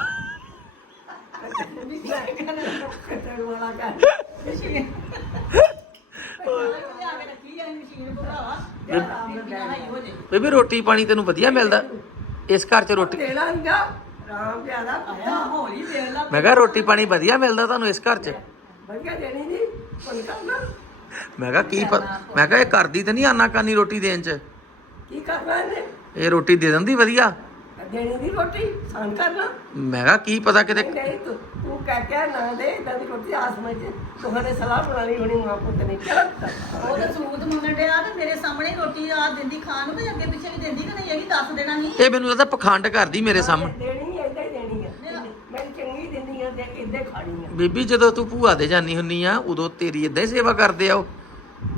ਬੀਬੀ ਰੋਟੀ ਪਾਣੀ ਤੈਨੂੰ ਵਧੀਆ ਮਿਲਦਾ। ਇਸ ਘਰ 'ਚ ਰੋਟੀ ਮੈਂ ਕਿਹਾ ਰੋਟੀ ਪਾਣੀ ਵਧੀਆ ਮਿਲਦਾ ਤੁਹਾਨੂੰ ਇਸ ਘਰ 'ਚ? ਵਧੀਆ ਦੇਣੀ ਨਹੀਂ ਕੋਈ ਕਰਨਾ ਮੈਂ ਕਿਹਾ ਕੀ ਮੈਂ ਕਿਹਾ ਇਹ ਕਰਦੀ ਤੇ ਨਹੀਂ ਆਨਾ ਕਾਨੀ ਰੋਟੀ ਦੇਣ 'ਚ? ਕੀ ਇਹ ਰੋਟੀ ਦੇ ਦਿੰਦੀ ਵਧੀਆ? ਦੇਣੀ ਦੀ ਰੋਟੀ ਸਾਨ ਕਰਨਾ ਮੈਂ ਕਿਹਾ ਕੀ ਪਤਾ ਕਿਤੇ ਨਹੀਂ ਨਹੀਂ ਤੂੰ ਤੂੰ ਕਹਿ ਕੇ ਨਾ ਦੇ ਇਦਾਂ ਦੀ ਰੋਟੀ ਆਸਮਾਨ ਚ ਤੁਹਾਡੇ ਸਲਾਹ ਬਣਾ ਲਈ ਹੋਣੀ ਮਾਂ ਪੁੱਤ ਨੇ ਚਲ ਉਹ ਤਾਂ ਸੂਤ ਮੰਗਣ ਡਿਆ ਤੇ ਮੇਰੇ ਸਾਹਮਣੇ ਰੋਟੀ ਆ ਦਿੰਦੀ ਖਾਣ ਨੂੰ ਤੇ ਅੱਗੇ ਪਿੱਛੇ ਵੀ ਦਿੰਦੀ ਕਿ ਨਹੀਂ ਇਹ ਵੀ ਦੱਸ ਦੇਣਾ ਨਹੀਂ ਇਹ ਮੈਨੂੰ ਲੱਗਦਾ ਪਖੰਡ ਕਰਦੀ ਮੇਰੇ ਸਾਹਮਣੇ। ਦੇਣੀ ਏਦਾਂ ਹੀ ਦੇਣੀ ਹੈ ਮੈਂ ਚੰਗੀ ਦਿੰਦੀ ਆ ਤੇ ਏਦਾਂ ਹੀ ਖਾਣੀ ਆ। ਬੀਬੀ ਜਦੋਂ ਤੂੰ ਭੂਆ ਦੇ ਜਾਨੀ ਹੁੰਨੀ ਆ ਉਦੋਂ ਤੇਰੀ ਇਦਾਂ ਹੀ ਸੇਵਾ ਕਰਦੇ ਆ ਉਹ।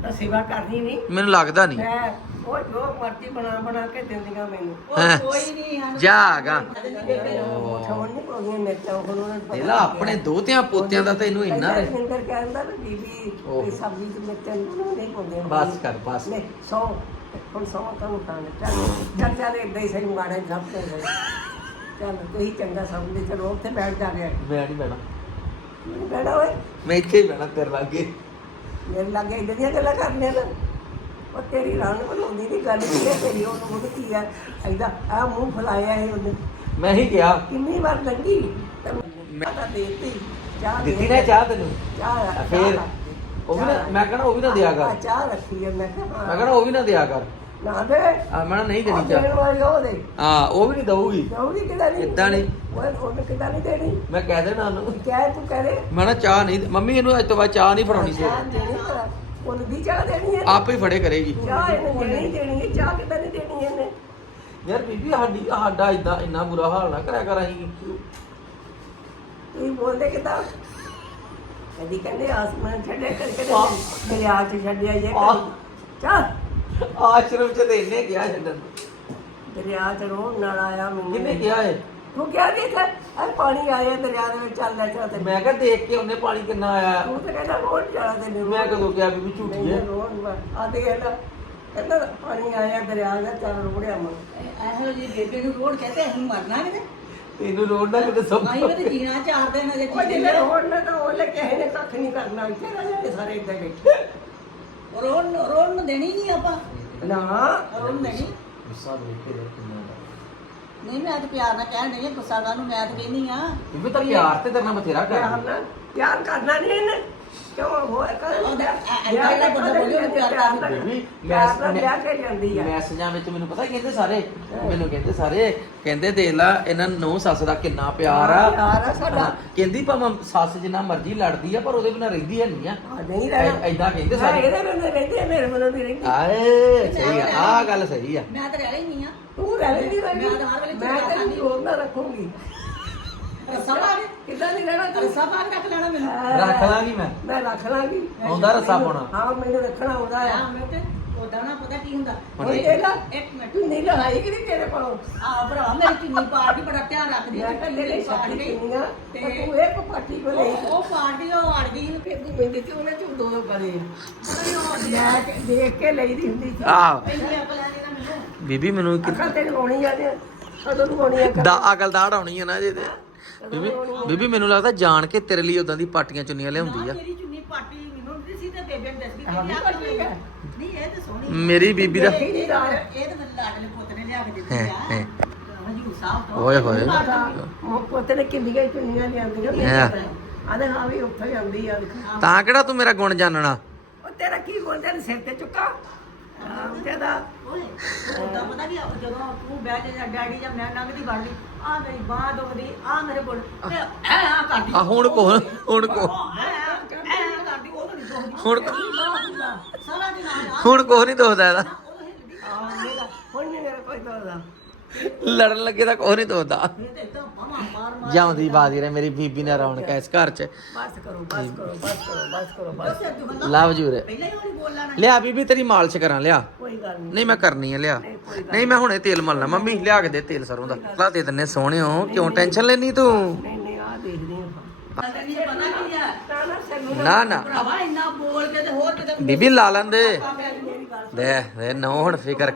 ਤਾਂ ਸੇਵਾ ਕਰਨੀ ਨਹੀਂ। ਮੈਨੂੰ ਲੱਗਦਾ ਨਹੀਂ। ਮੈਂ ਉਹ ਜੋ ਮਰਜ਼ੀ ਬਣਾ ਬਣਾ ਕੇ ਦਿੰਦੀਆਂ ਮੈਨੂੰ। ਹੈਂ। ਉਹ ਕੋਈ ਨਹੀਂ ਸਾਨੂੰ ਜਾਗਾ ਉਹ ਛੋੜ ਨਹੀਂ ਪਾਉਂਦੀਆਂ ਮਿਰਚਾਂ ਹੁਣ ਉਹਨਾਂ ਨੂੰ ਪਤਾ ਦੇਲਾ ਆਪਣੇ ਦੋਤਿਆਂ ਪੋਤਿਆਂ ਦਾ ਤੈਨੂੰ ਇੰਨਾ ਇੰਨਾ ਸਿੰਦਰ ਕਹਿੰਦਾ ਨਾ ਬੀਬੀ ਓਹ। ਇਹ ਸਬਜ਼ੀ ਚ ਮਿਰਚਾਂ ਨੂੰ ਨਹੀਂ ਪਾਉਂਦੀਆਂ। ਬਸ ਕਰ, ਬਸ। ਨਹੀਂ ਸੌ। ਹੁਣ ਸੌ ਕੰਮ ਖਾਣ ਚੱਲ ਚੱਲ ਚੱਲ ਏਦਾਂ ਹੀ ਸਹੀ ਮਾੜੇ ਜੱਪ ਤੇ ਗਏ ਚੱਲ ਤੁਸੀਂ ਚੰਗਾ ਸਮਝਦੇ ਚਲੋ ਉੱਥੇ ਬੈਠ ਜਾ ਗਿਆ ਮੈਂ ਨਹੀਂ ਬੈਣਾ ਬੈਠਾ ਓਏ। ਮੈਂ ਇੱਥੇ ਹੀ ਬੈਣਾ ਤੇਰੇ ਲਾਗੇ। ਮੇਰੇ ਲਾਗੇ ਇਦਾਂ ਦੀਆਂ ਗੱਲਾਂ ਕਰਨੀਆਂ ਨਾ। ਉਹ ਤੇਰੀ ਰੰਗ ਬਣਾਉਂਦੀ ਦੀ ਗੱਲ ਕੀ ਹੈ ਤੇਰੀ ਉਹ ਮੁੱਢ ਕੀ ਹੈ? ਐਦਾ ਆ ਮੂੰਹ ਫਲਾਇਆ ਹੈ ਉਹਨੇ। ਮੈਂ ਹੀ ਕਿਹਾ। ਕਿੰਨੀ ਵਾਰ ਲੰਗੀ? ਮੈਂ ਤਾਂ ਦੇਤੀ। ਚਾਹ ਦੇ ਦਿੱਤੀ ਨਾ ਚਾਹ ਤੈਨੂੰ? ਚਾਹ ਰੱਖ- ਫੇਰ? ਚਾਹ ਉਹ ਵੀ ਨਾ ਮੈਂ ਕਹਣਾ ਉਹ ਵੀ ਨਾ ਦਿਆ ਆ ਕਰ ਚਾਹ ਰੱਖੀ ਹੈ ਮੈਂ ਕਿਹਾ ਮੈਂ ਹਾਂ। ਕਹਣਾ ਉਹ ਵੀ ਨਾ ਦਿਆ ਕਰ। ਨਾ ਦੇ। ਆ ਮੈਂ ਕਿਹਾ ਨਹੀਂ ਦੇਣੀ ਚਾਹ ਦੇ ਹਾਂ ਉਹ ਵੀ ਨਹੀਂ ਦਊਗੀ। ਦਊਗੀ ਕਿਦਾਂ ਨਹੀਂ? ਏਦਾਂ ਨਹੀਂ। ਉਹ ਉਹਨੇ ਕਿਦਾਂ ਨਹੀਂ ਦੇਣੀ? ਮੈਂ ਕਹਿ ਦੇਣਾ ਉਹਨੂੰ। ਕਿਆ ਤੂੰ ਕਹਦੇ ਮੈਂ ਨਾ ਚਾਹ ਨਹੀਂ ਮੰਮੀ ਇਹਨੂੰ ਅੱਜ ਤੋਂ ਬਾਅਦ ਚਾਹ ਨਹੀਂ ਫੜਾਉਣੀ ਸੀ। ਉਹਨੂੰ ਦੀ ਚਾਹ ਦੇਣੀ ਹੈ ਆਪੇ ਹੀ ਫੜੇ ਕਰੇਗੀ। ਚਾਹ ਇਹਨੇ ਦੇਣੀ ਦੇਣੀ ਹੈ ਚਾਹ ਕਿਦਾਂ ਨਹੀਂ ਦੇਣੀ ਇਹਨੇ? ਯਾਰ ਬੀਬੀ ਸਾਡੀ ਸਾਡਾ ਇਦਾਂ ਇੰਨਾ ਬੁਰਾ ਹਾਲ ਨਾ ਕਰਿਆ ਕਰ ਅਸੀਂ। ਤੁਸੀਂ ਬੋਲਦੇ ਕਿਦਾਂ? ਕਦੀ ਕਹਿੰਦੇ ਆਸਮਾਨ ਛੱਡਿਆ ਕਰ ਕਦੇ ਆਹ। ਦਰਿਆ ਚ ਛੱਡਿਆ ਆਹ। ਚੱਲ। ਆਸ਼ਰਮ ਚ ਤੇ ਇੰਨੇ ਕਿਹਾ ਛੱਡਣ ਦਰਿਆ ਚ ਰੋਣ ਨਾਲ ਆਇਆ ਮੈਨੂੰ। ਕਿੰਨੇ ਕਿਹਾ ਏ ਤੂੰ ਕਿਹਾ ਨਹੀਂ ਅਰੇ ਪਾਣੀ ਆਇਆ ਦਰਿਆ ਦੇ ਵਿੱਚ ਚੱਲਦਾ ਚੱਲਦਾ ਮੈਂ ਕਿਹਾ ਦੇਖ ਕੇ ਉਹਨੇ ਪਾਣੀ ਕਿੰਨਾ ਆਇਆ। ਤੂੰ ਤਾਂ ਕਹਿੰਦਾ ਰੋਣ ਜਾਣਾ ਤੇ ਮੈਂ ਕਦੋਂ ਕਿਹਾ ਬੀਬੀ ਝੂਠੀ ਹੈ? ਰੋਣ ਆ ਦੇ ਕਹਿੰਦਾ ਕਹਿੰਦਾ ਪਾਣੀ ਆਇਆ ਦਰਿਆ ਦਾ ਚੱਲ ਰੋੜਿਆ ਮੈਂ ਇਹੋ ਜਿਹੀ ਬੇਬੇ ਨੂੰ ਰੋੜ ਕਹਤੇ ਅਸੀਂ ਮਰਨਾ ਕਿਤੇ ਤੈਨੂੰ ਰੋਡ ਨਾ ਕਿਤੇ ਸਭ ਅਸੀਂ ਵੀ ਤੇ ਜੀਣਾ ਚਾਰ ਦਿਨ ਅਜੇ ਉਹ ਜੀਂਦੇ ਜਿਹਨੇ ਰੋਣ ਨਾ ਤਾਂ ਉਹਲੇ ਕਿਸੇ ਨੇ ਕੱਖ ਨਹੀਂ ਕਰਨਾ ਇੱਥੇ ਰਹਿ ਜਾਣੇ ਸਾਰੇ ਇੱਦਾਂ ਬੈਠੇ। ਰੋਣ ਰੋਣ ਨੂੰ ਦੇਣੀ ਨਹੀਂ ਆਪਾਂ। ਨਾ। ਉਹ ਨਹੀਂ ਗੁੱਸਾ ਦੇਖ ਕੇ ਦੇਖ ਕਿੰਨਾ। ਨਹੀਂ ਮੈਂ ਤਾਂ ਪਿਆਰ ਨਾਲ ਕਹਿਣ ਨਹੀਂ ਗੁੱਸਾ ਕਾਹਨੂੰ ਮੈਂ ਤਾਂ ਕਹਿੰਦੀ ਆ। ਬੀਬੀ ਤਾਂ ਪਿਆਰ ਤੇ ਤੇਰੇ ਨਾਲ ਬਥੇਰਾ ਪਿਆਰ ਕਰਦੀ ਨਾਲ ਪਿਆਰ ਕਰਨਾ ਨਹੀਂ ਇਹਨੇ। ਕਿਉਂ? ਹੋਰ ਕਰ ਉਹਦਾ ਐਡਾ ਬੰਦਾ ਬੋਲੇ ਉਹਨੂੰ ਪਿਆਰ ਕਰਨਾ। ਬੀਬੀ ਮੈਂ- ਵਿਆਹ ਕੇ ਜਾਂਦੀ ਆ। ਮੈਸੇਜਾਂ ਵਿੱਚ ਮੈਨੂੰ ਪਤਾ ਕਹਿੰਦੇ ਸਾਰੇ ਮੈਨੂੰ ਕਹਿੰਦੇ ਸਾਰੇ ਕਹਿੰਦੇ ਦੇਖ ਲਾ ਇਹਨਾਂ ਨੂੰ ਸੱਸ ਦਾ ਕਿੰਨਾ ਪਿਆਰ ਆ। ਪਿਆਰ ਆ ਸਾਡਾ। ਕਹਿੰਦੀ ਭਾਵੇਂ ਸੱਸ ਜਿੰਨਾ ਮਰਜ਼ੀ ਲੜਦੀ ਆ ਪਰ ਉਹਦੇ ਬਿਨਾਂ ਰਹਿੰਦੀ ਹੈ ਨਹੀਂ ਆ। ਆ ਨਹੀਂ ਰਹਿਣਾ। ਐਦਾਂ ਕਹਿੰਦੇ ਸਾਰੇ। ਇਹਦੇ ਬੰਦੇ ਰਹਿੰਦੇ ਆ, ਮੇਰੇ ਬੰਦੇ ਨਹੀਂ ਰਹਿੰਦੀ। ਆਏ ਸਹੀ ਆ ਆਹ ਗੱਲ ਸਹੀ ਆ। ਮੈਂ ਤਾਂ ਰਹਿ ਨਹੀਂ ਆ। ਤੂੰ ਰਹਿ ਲੈਂਦੀ ਮੈਂ ਤਾਂ ਹਰ ਵੇਲੇ ਮੈਂ ਤੈਨੂੰ ਜੋਰ ਨਾਲ ਰੱਖੂੰਗੀ। ਰੱਸਾ ਪਾ ਕੇ? ਕਿੱਦਾਂ ਨਹੀਂ ਰਹਿਣਾ ਰੱਸਾ ਪਾ ਕੇ ਰੱਖ ਲੈਣਾ ਮੈਨੂੰ। ਰੱਖ ਲਾਂਗੀ ਮੈਂ। ਮੈਂ ਰੱਖ ਲਾਂਗੀ। ਆਉਂਦਾ ਰੱਸਾ ਪਾਉਣਾ। ਹਾਂ ਮੈਨੂੰ ਰੱਖਣਾ ਆਉਂਦਾ ਆ। ਆ ਮੈਂ ਤੇ ਉਹਦਾ ਨਾ ਪਤਾ ਕੀ ਹੁੰਦਾ? ਹੁਣ ਇਹ ਲਾ ਇੱਕ ਮਿੰਟ। ਤੂੰ ਨਹੀਂ ਲਹਾਈ ਕਿ ਨਹੀਂ ਤੇਰੇ ਕੋਲੋਂ। ਆ ਭਰਾ ਮੇਰੀ ਚੁੰਨੀ ਪਾਰਟੀ ਬੜਾ ਧਿਆਨ ਰੱਖਦੀ ਮੈਂ ਕੱਲੇ ਲਈ ਪਾੜ ਗਈ ਤੇ ਤੇ ਇੱਕ ਪਾਟੀ ਕੋ ਲਈ ਉਹ ਪਾਰਟੀ ਉਹ ਅੜ ਗਈ। ਫਿਰ ਤੂੰ ਬੰਦੀ ਤੇ ਉਹਨੇ ਤੂੰ ਦੋ ਬੜੇ ਮੈਂ ਕਿ- ਦੇਖ ਕੇ ਲਈ ਦੀ ਹੁੰਦੀ ਸੀ। ਆਹ। ਅਕਲ ਆ ਨਹੀਂ ਨਾ ਮੈਨੂੰ। ਬੀਬੀ ਮੈਨੂੰ ਅੱਖਾਂ ਤੇ ਲਵਾਉਣੀ ਆ ਤੇ। ਕਦੋਂ ਲਵਾਉਣੀ ਆ ਦਾ ਅਕਲ ਦਾੜ ਆਉਣੀ ਹੈ ਨਾ ਜੇ ਤੇ। ਬੀਬੀ ਬੀਬੀ ਮੈਨੂੰ ਲੱਗਦਾ ਜਾਣ ਕੇ ਤੇਰੇ ਲਈ ਉਦਾਂ ਦੀ ਪਾਟੀਆਂ ਚੁੰਨੀਆਂ ਲਿਆਉਂਦੀ ਆ। ਮੇਰੀ ਚੁੰਨੀ ਪਾਰਟੀ ਮੈਨੂੰ ਨਹੀਂ ਸੀ ਤੇ ਬੇਬੇ ਨੂੰ ਦੱਸ ਗਈ ਆਹ ਵੀ ਕਿ ਪਾਟੀ ਹੈ। ਨਹੀਂ ਇਹ ਤਾਂ ਸੋਹਣੀ ਮੇਰੀ ਬੀਬੀ ਦਾ ਇਹ ਇਹ ਤਾਂ ਇਹ ਤਾਂ ਮੇਰੇ ਲਾਡਲੇ ਪੁੱਤ ਨੇ ਲਿਆ ਕੇ ਦਿੱਤੀ ਹੈਂ, ਆ। ਹੈਂ। ਹਜੂਰ ਸਾਹਿਬ ਤੋਂ ਓਏ ਹੋਏ। ਮੋ ਪੁੱਤ ਨੇ ਕਿੰਨੀਆਂ ਚੁੰਨੀਆਂ ਲਿਆਂਦੀਆਂ। ਆਦੇ ਹਾਂ। ਵੀ ਉੱਥੇ ਜਾਂਦੀ ਆ ਦੇਖੋ। ਤਾਂ ਕਿਹੜਾ ਤੂੰ ਮੇਰਾ ਗੁਣ ਜਾਣਨਾ ਉਹ ਤੇਰਾ ਕੀ ਗੋਲਦੇ ਨੇ ਸਿਰ ਤੇ ਚੁੱਕਾ। ਆਮ ਤੇਦਾ ਓਏ ਉਹਦਾ ਪਤਾ ਆ, ਜਦੋਂ ਤੂੰ ਬਹਿ ਜਾ ਡੈਡੀ ਜਾਂ ਮੈਂ ਲੰਘਦੀ ਵੜਦੀ ਆ ਮੇਰੀ ਬਾਹ ਦੁਖਦੀ ਆ ਮੇਰੇ ਕੋਲ ਤੇ ਐ ਆ ਕਰਦੀ। ਆ ਹੁਣ ਕੋਲ ਹੁਣ ਕੋਲ ਐ ਐ ਕਰਦੀ ਉਹ ਤਾਂ ਨਹੀਂ ਦੁਖਦੀ। ਹੁਣ ਸਾਰਾ ਦਿਨ ਆ ਹੁਣ ਕੋਹ ਨਹੀਂ ਦੋਦਾ ਇਹਦਾ। ਹੁਣ ਨਹੀਂ ਮੇਰਾ ਕੋਈ ਦੋਦਾ ਲੜਨ ਲੱਗੇ ਤਾਂ ਕੋਹ ਨਹੀਂ ਦੋਦਾ ਇਹ ਤੇ ਇਦਾਂ ਬਾਹਾਂ ਮਾਰ ਮਾਰ ਜਾਂਦੀ ਰੇ ਮੇਰੀ ਬੀਬੀ ਨੇ ਰੌਣਕ ਹੈ ਇਸ ਘਰ 'ਚ। ਬਸ ਕਰੋ ਬਸ ਕਰੋ ਬਸ ਕਰੋ ਬਸ ਕਰੋ ਬਸ ਸਿਰ ਦੁਖਦਾ ਲਵ ਜੂ ਰੇ। ਪਹਿਲਾਂ ਹੀ ਲਿਆ ਬੀਬੀ ਤੇਰੀ ਮਾਲਸ਼ ਕਰਾਂ ਲਿਆ। ਕੋਈ ਗੱਲ ਨਹੀਂ ਨਹੀਂ ਮੈਂ ਕਰਨੀ ਆ ਲਿਆ। ਨਹੀਂ ਮੈਂ ਹੁਣੇ ਤੇਲ ਮਲਣਾ। ਮੰਮੀ ਲਿਆ ਕੇ ਦੇ ਤੇਲ ਸਰੋਂ ਦਾ। ਲਾ ਦੇ ਦਿੰਨੇ ਸੋਹਣਿਓ। ਕਿਉਂ ਟੈਨਸ਼ਨ ਲੈਣੀ ਤੂੰ? ਨਹੀਂ ਨਹੀਂ ਆ ਦੇਖਦੇ ਆ ਤੈਨੂੰ ਇਹ ਪਤਾ ਕੀ ਆ ਤਾਂ ਨਾ ਨਾ। ਨਾ ਭਰਾਵਾ ਇੰਨਾ ਬੋਲ ਕੇ ਤੇ ਹੋਰ ਕਿਤੇ ਬੀਬੀ ਲਾ ਲੈਂਦੇ। ਦੇ ਦੇ ਨੋ ਹੁਣ ਫਿਕਰ।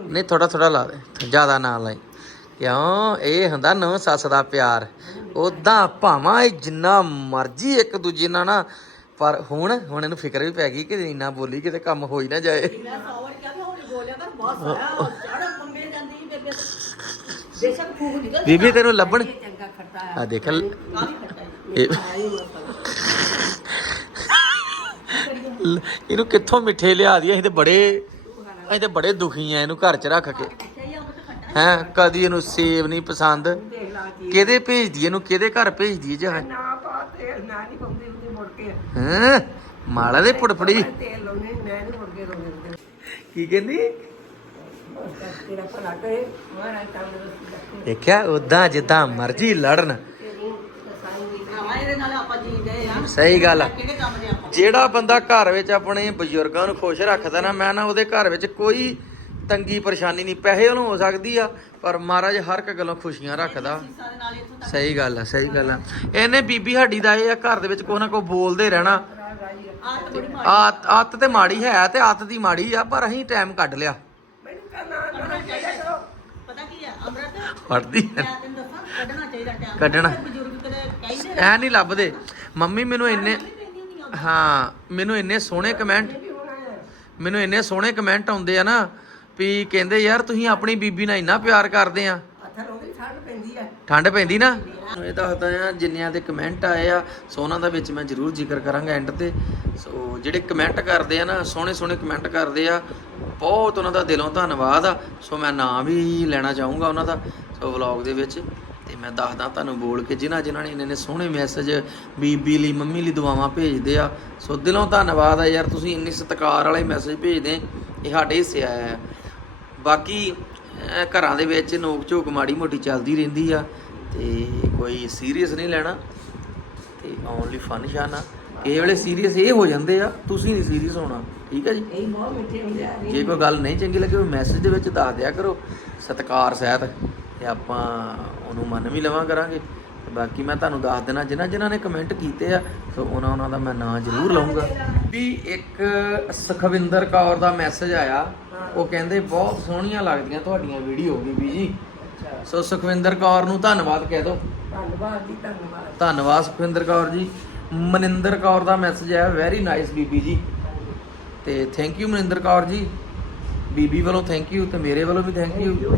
ਨਹੀਂ ਥੋੜਾ ਥੋੜਾ ਲਾ ਦੇ। ਜ਼ਿਆਦਾ ਨਾ ਲਾਈ। ਕਿਉਂ? ਇਹ ਹੁੰਦਾ ਨੋ ਸੱਸ ਦਾ ਪਿਆਰ। ਉਦਾਂ ਭਾਵਾਂ ਇਹ ਜਿੰਨਾ ਮਰਜ਼ੀ ਇੱਕ ਦੂਜੇ ਨਾਲ ਨਾ ਪਰ ਹੁਣ ਹੁਣ ਇਹਨੂੰ ਫਿਕਰ ਵੀ ਪੈ ਗਈ ਕਿ ਇੰਨਾ ਬੋਲੀ ਕਿਤੇ ਕੰਮ ਹੋ ਹੀ ਨਾ ਜਾਏ। ਮੈਂ ਸੌ ਵਾਰ ਕਿਹਾ ਵੀ ਹੁਣ ਬੋਲਿਆ ਕਰ ਬਹੁਤ ਸਾਰਾ ਚੜ ਪੰਮੇ ਜਾਂਦੀ ਬੇਬੇ ਬੇਸ਼ੱਕ ਫੂਕ ਨਿਕਲ ਬੀਬੀ ਤੈਨੂੰ ਲੱਭਣ ਚੰਗਾ ਆ। ਦੇਖ ਇਹ ਇਹਨੂੰ ਕਿੱਥੋਂ ਮਿੱਠੇ ਲਿਆ ਦੀ ਅਸੀਂ ਤੇ ਬੜੇ ਅਸੀਂ ਤੇ ਬੜੇ ਦੁਖੀ ਆ ਇਹਨੂੰ ਘਰ 'ਚ ਰੱਖ ਕੇ ਅੱਛਾ ਇਹ ਅੰਬ ਤਾਂ ਖੱਟਾ ਹੈ? ਕਦੀ ਇਹਨੂੰ ਸੇਬ ਨਹੀਂ ਪਸੰਦ। ਦੇਖ ਲਾ ਕੀ ਕਿਹਦੇ ਭੇਜਦੀ ਇਹਨੂੰ? ਕਿਹਦੇ ਘਰ ਭੇਜਦੀ ਹੈ ਜਹਾਜ਼? ਨਾ ਪਾ ਤੇਲ ਨਾ ਨਹੀਂ ਪਾਉਂਦੀ ਹੁੰਦੀ ਮੁੜ ਕੇ। ਹਾਂ? ਮਾਲਾ ਦੇ ਪੁੜਪੜੀ। ਮੈਂ ਤੇਲ ਲਾਉਣੀ ਮੈਂ ਨਹੀਂ ਮੁੜ ਕੇ ਰੋਣੇ ਹੁੰਦੇ। ਕੀ ਕਹਿੰਦੀ? ਬਸ ਕਰ ਤੇਰਾ ਭਲਾ ਕਰੇ ਮਾਰਾ ਤੰਦਰੁਸਤੀ ਰੱਖੇ ਦੇਖਿਆ ਉਦਾਂ ਜਿੱਦਾਂ ਮਰਜ਼ੀ ਲੜਨ। ਤੇਰੀ ਕਸਾਈ ਦੀ ਭਰਾਵਾ ਇਹਦੇ ਨਾਲ ਆਪਾਂ ਜੀਂਦੇ ਆ। ਸਹੀ ਗੱਲ ਆ। ਕਿਹੜੇ ਕੰਮ ਦੇ ਆਪਾਂ? ਜਿਹੜਾ ਬੰਦਾ ਘਰ ਵਿੱਚ ਆਪਣੇ ਬਜ਼ੁਰਗਾਂ ਨੂੰ ਖੁਸ਼ ਰੱਖਦਾ ਨਾ ਮੈਂ ਨਾ ਉਹਦੇ ਘਰ ਵਿੱਚ ਕੋਈ ਤੰਗੀ ਪਰੇਸ਼ਾਨੀ ਨਹੀਂ ਪੈਸੇ ਉਹਨੂੰ ਹੋ ਸਕਦੀ ਆ ਪਰ ਮਹਾਰਾਜ ਹਰ ਇੱਕ ਗੱਲੋਂ ਖੁਸ਼ੀਆਂ ਰੱਖਦਾ। ਸਹੀ ਗੱਲ ਆ ਸਹੀ ਗੱਲ ਆ। ਇਹਨੇ ਬੀਬੀ ਸਾਡੀ ਦਾ ਇਹ ਆ ਘਰ ਦੇ ਵਿੱਚ ਕੋਈ ਨਾ ਕੋਈ ਬੋਲਦੇ ਰਹਿਣਾ। ਆਤ ਆਤ ਤੇ ਮਾੜੀ ਹੈ ਤੇ ਆਤ ਦੀ ਮਾੜੀ ਆ ਪਰ ਅਸੀਂ ਟਾਈਮ ਕੱਢ ਲਿਆ। ਮੈਨੂੰ ਕਹਿਣਾ ਨਾ ਚਾਹੀਦਾ ਕਰੋ। ਪਤਾ ਕੀ ਆ ਅੰਮ੍ਰਿਤ ਫੜਦੀ ਮੈਂ ਤੈਨੂੰ ਦੱਸਾਂ ਕੱਢਣਾ ਚਾਹੀਦਾ ਟਾਈਮ। ਕੱਢਣਾ। ਬਜ਼ੁਰਗ ਕਦੇ ਕਹਿੰਦੇ ਐ ਨਹੀਂ ਲੱਭਦੇ। ਮੰਮੀ ਮੈਨੂੰ ਇੰਨੇ ਹਾਂ ਮੈਨੂੰ ਇੰਨੇ ਸੋਹਣੇ ਕਮੈਂਟ ਮੈਨੂੰ ਇੰਨੇ ਸੋਹਣੇ ਕਮੈਂਟ ਆਉਂਦੇ ਆ ਨਾ ਵੀ ਕਹਿੰਦੇ ਯਾਰ ਤੁਸੀਂ ਆਪਣੀ ਬੀਬੀ ਨਾਲ ਇੰਨਾ ਪਿਆਰ ਕਰਦੇ ਆ। ਠੰਡ ਪੈਂਦੀ ਹੈ। ਠੰਡ ਪੈਂਦੀ ਨਾ ਇਹ ਦੱਸਦਾ ਆ ਜਿੰਨਿਆਂ ਦੇ ਕਮੈਂਟ ਆਏ ਆ ਸੋ ਉਹਨਾਂ ਦਾ ਵਿੱਚ ਮੈਂ ਜ਼ਰੂਰ ਜ਼ਿਕਰ ਕਰਾਂਗਾ ਐਂਡ ਤੇ। ਸੋ ਜਿਹੜੇ ਕਮੈਂਟ ਕਰਦੇ ਆ ਨਾ ਸੋਹਣੇ ਸੋਹਣੇ ਕਮੈਂਟ ਕਰਦੇ ਆ ਬਹੁਤ ਉਹਨਾਂ ਦਾ ਦਿਲੋਂ ਧੰਨਵਾਦ ਆ। ਸੋ ਮੈਂ ਨਾਮ ਵੀ ਲੈਣਾ ਚਾਹੂੰਗਾ ਉਹਨਾਂ ਦਾ ਸੋ ਵਲੌਗ ਦੇ ਵਿੱਚ। ਤੇ ਮੈਂ ਦੱਸਦਾ ਤੁਹਾਨੂੰ ਬੋਲ ਕੇ ਜਿਨ੍ਹਾਂ ਜਿਨ੍ਹਾਂ ਨੇ ਇੰਨੇ ਨੇ ਸੋਹਣੇ ਮੈਸੇਜ ਬੀਬੀ ਲਈ ਮੰਮੀ ਲਈ ਦੁਆਵਾਂ ਭੇਜਦੇ ਆ। ਸੋ ਦਿਲੋਂ ਧੰਨਵਾਦ ਆ ਯਾਰ ਤੁਸੀਂ ਇੰਨੇ ਸਤਿਕਾਰ ਵਾਲੇ ਮੈਸੇਜ ਭੇਜਦੇ ਇਹ ਸਾਡੇ ਹਿੱਸੇ ਆਇਆ ਹੈ ਬਾਕੀ ਘਰਾਂ ਦੇ ਵਿੱਚ ਨੋਕ ਝੋਕ ਮਾੜੀ ਮੋਟੀ ਚੱਲਦੀ ਰਹਿੰਦੀ ਆ ਤੇ ਕੋਈ ਸੀਰੀਅਸ ਨਹੀਂ ਲੈਣਾ ਤੇ ਓਨਲੀ ਫਨ ਸ਼ਾਨ ਆ। ਇਹ ਵੇਲੇ ਸੀਰੀਅਸ ਇਹ ਹੋ ਜਾਂਦੇ ਆ ਤੁਸੀਂ ਨਹੀਂ ਸੀਰੀਅਸ ਹੋਣਾ ਠੀਕ ਹੈ ਜੀ? ਇਹ ਬਹੁਤ ਮਿੱਠੇ ਹੁੰਦੇ ਆ ਜੇ ਕੋਈ ਗੱਲ ਨਹੀਂ ਚੰਗੀ ਲੱਗੇ ਉਹ ਮੈਸੇਜ ਦੇ ਵਿੱਚ ਦੱਸ ਦਿਆ ਕਰੋ ਸਤਿਕਾਰ ਸਹਿਤ ਤੇ ਆਪਾਂ ਉਹਨੂੰ ਮੰਨ ਵੀ ਲਵਾਂ ਕਰਾਂਗੇ। ਤੇ ਬਾਕੀ ਮੈਂ ਤੁਹਾਨੂੰ ਦੱਸ ਦੇਣਾ ਜਿਨ੍ਹਾਂ ਜਿਨ੍ਹਾਂ ਨੇ ਕਮੈਂਟ ਕੀਤੇ ਆ ਸੋ ਉਹਨਾਂ ਉਹਨਾਂ ਦਾ ਮੈਂ ਨਾਂ ਜ਼ਰੂਰ ਲਵਾਂਗਾ ਵੀ ਇੱਕ ਸੁਖਵਿੰਦਰ ਕੌਰ ਦਾ ਮੈਸੇਜ ਆਇਆ ਉਹ ਕਹਿੰਦੇ ਬਹੁਤ ਸੋਹਣੀਆਂ ਲੱਗਦੀਆਂ ਤੁਹਾਡੀਆਂ ਵੀਡੀਓ ਬੀਬੀ ਜੀ ਸੋ ਸੁਖਵਿੰਦਰ ਕੌਰ ਨੂੰ ਧੰਨਵਾਦ ਕਹਿ ਦਿਓ ਧੰਨਵਾਦ ਜੀ ਧੰਨਵਾਦ। ਧੰਨਵਾਦ ਸੁਖਵਿੰਦਰ ਕੌਰ ਜੀ। ਮਨਿੰਦਰ ਕੌਰ ਦਾ ਮੈਸੇਜ ਹੈ ਵੈਰੀ ਨਾਈਸ ਬੀਬੀ ਜੀ। ਤੇ ਥੈਂਕ ਯੂ ਮਨਿੰਦਰ ਕੌਰ ਜੀ। ਬੀਬੀ ਵੱਲੋਂ ਥੈਂਕ ਯੂ ਤੇ ਮੇਰੇ ਵੱਲੋਂ ਵੀ thank you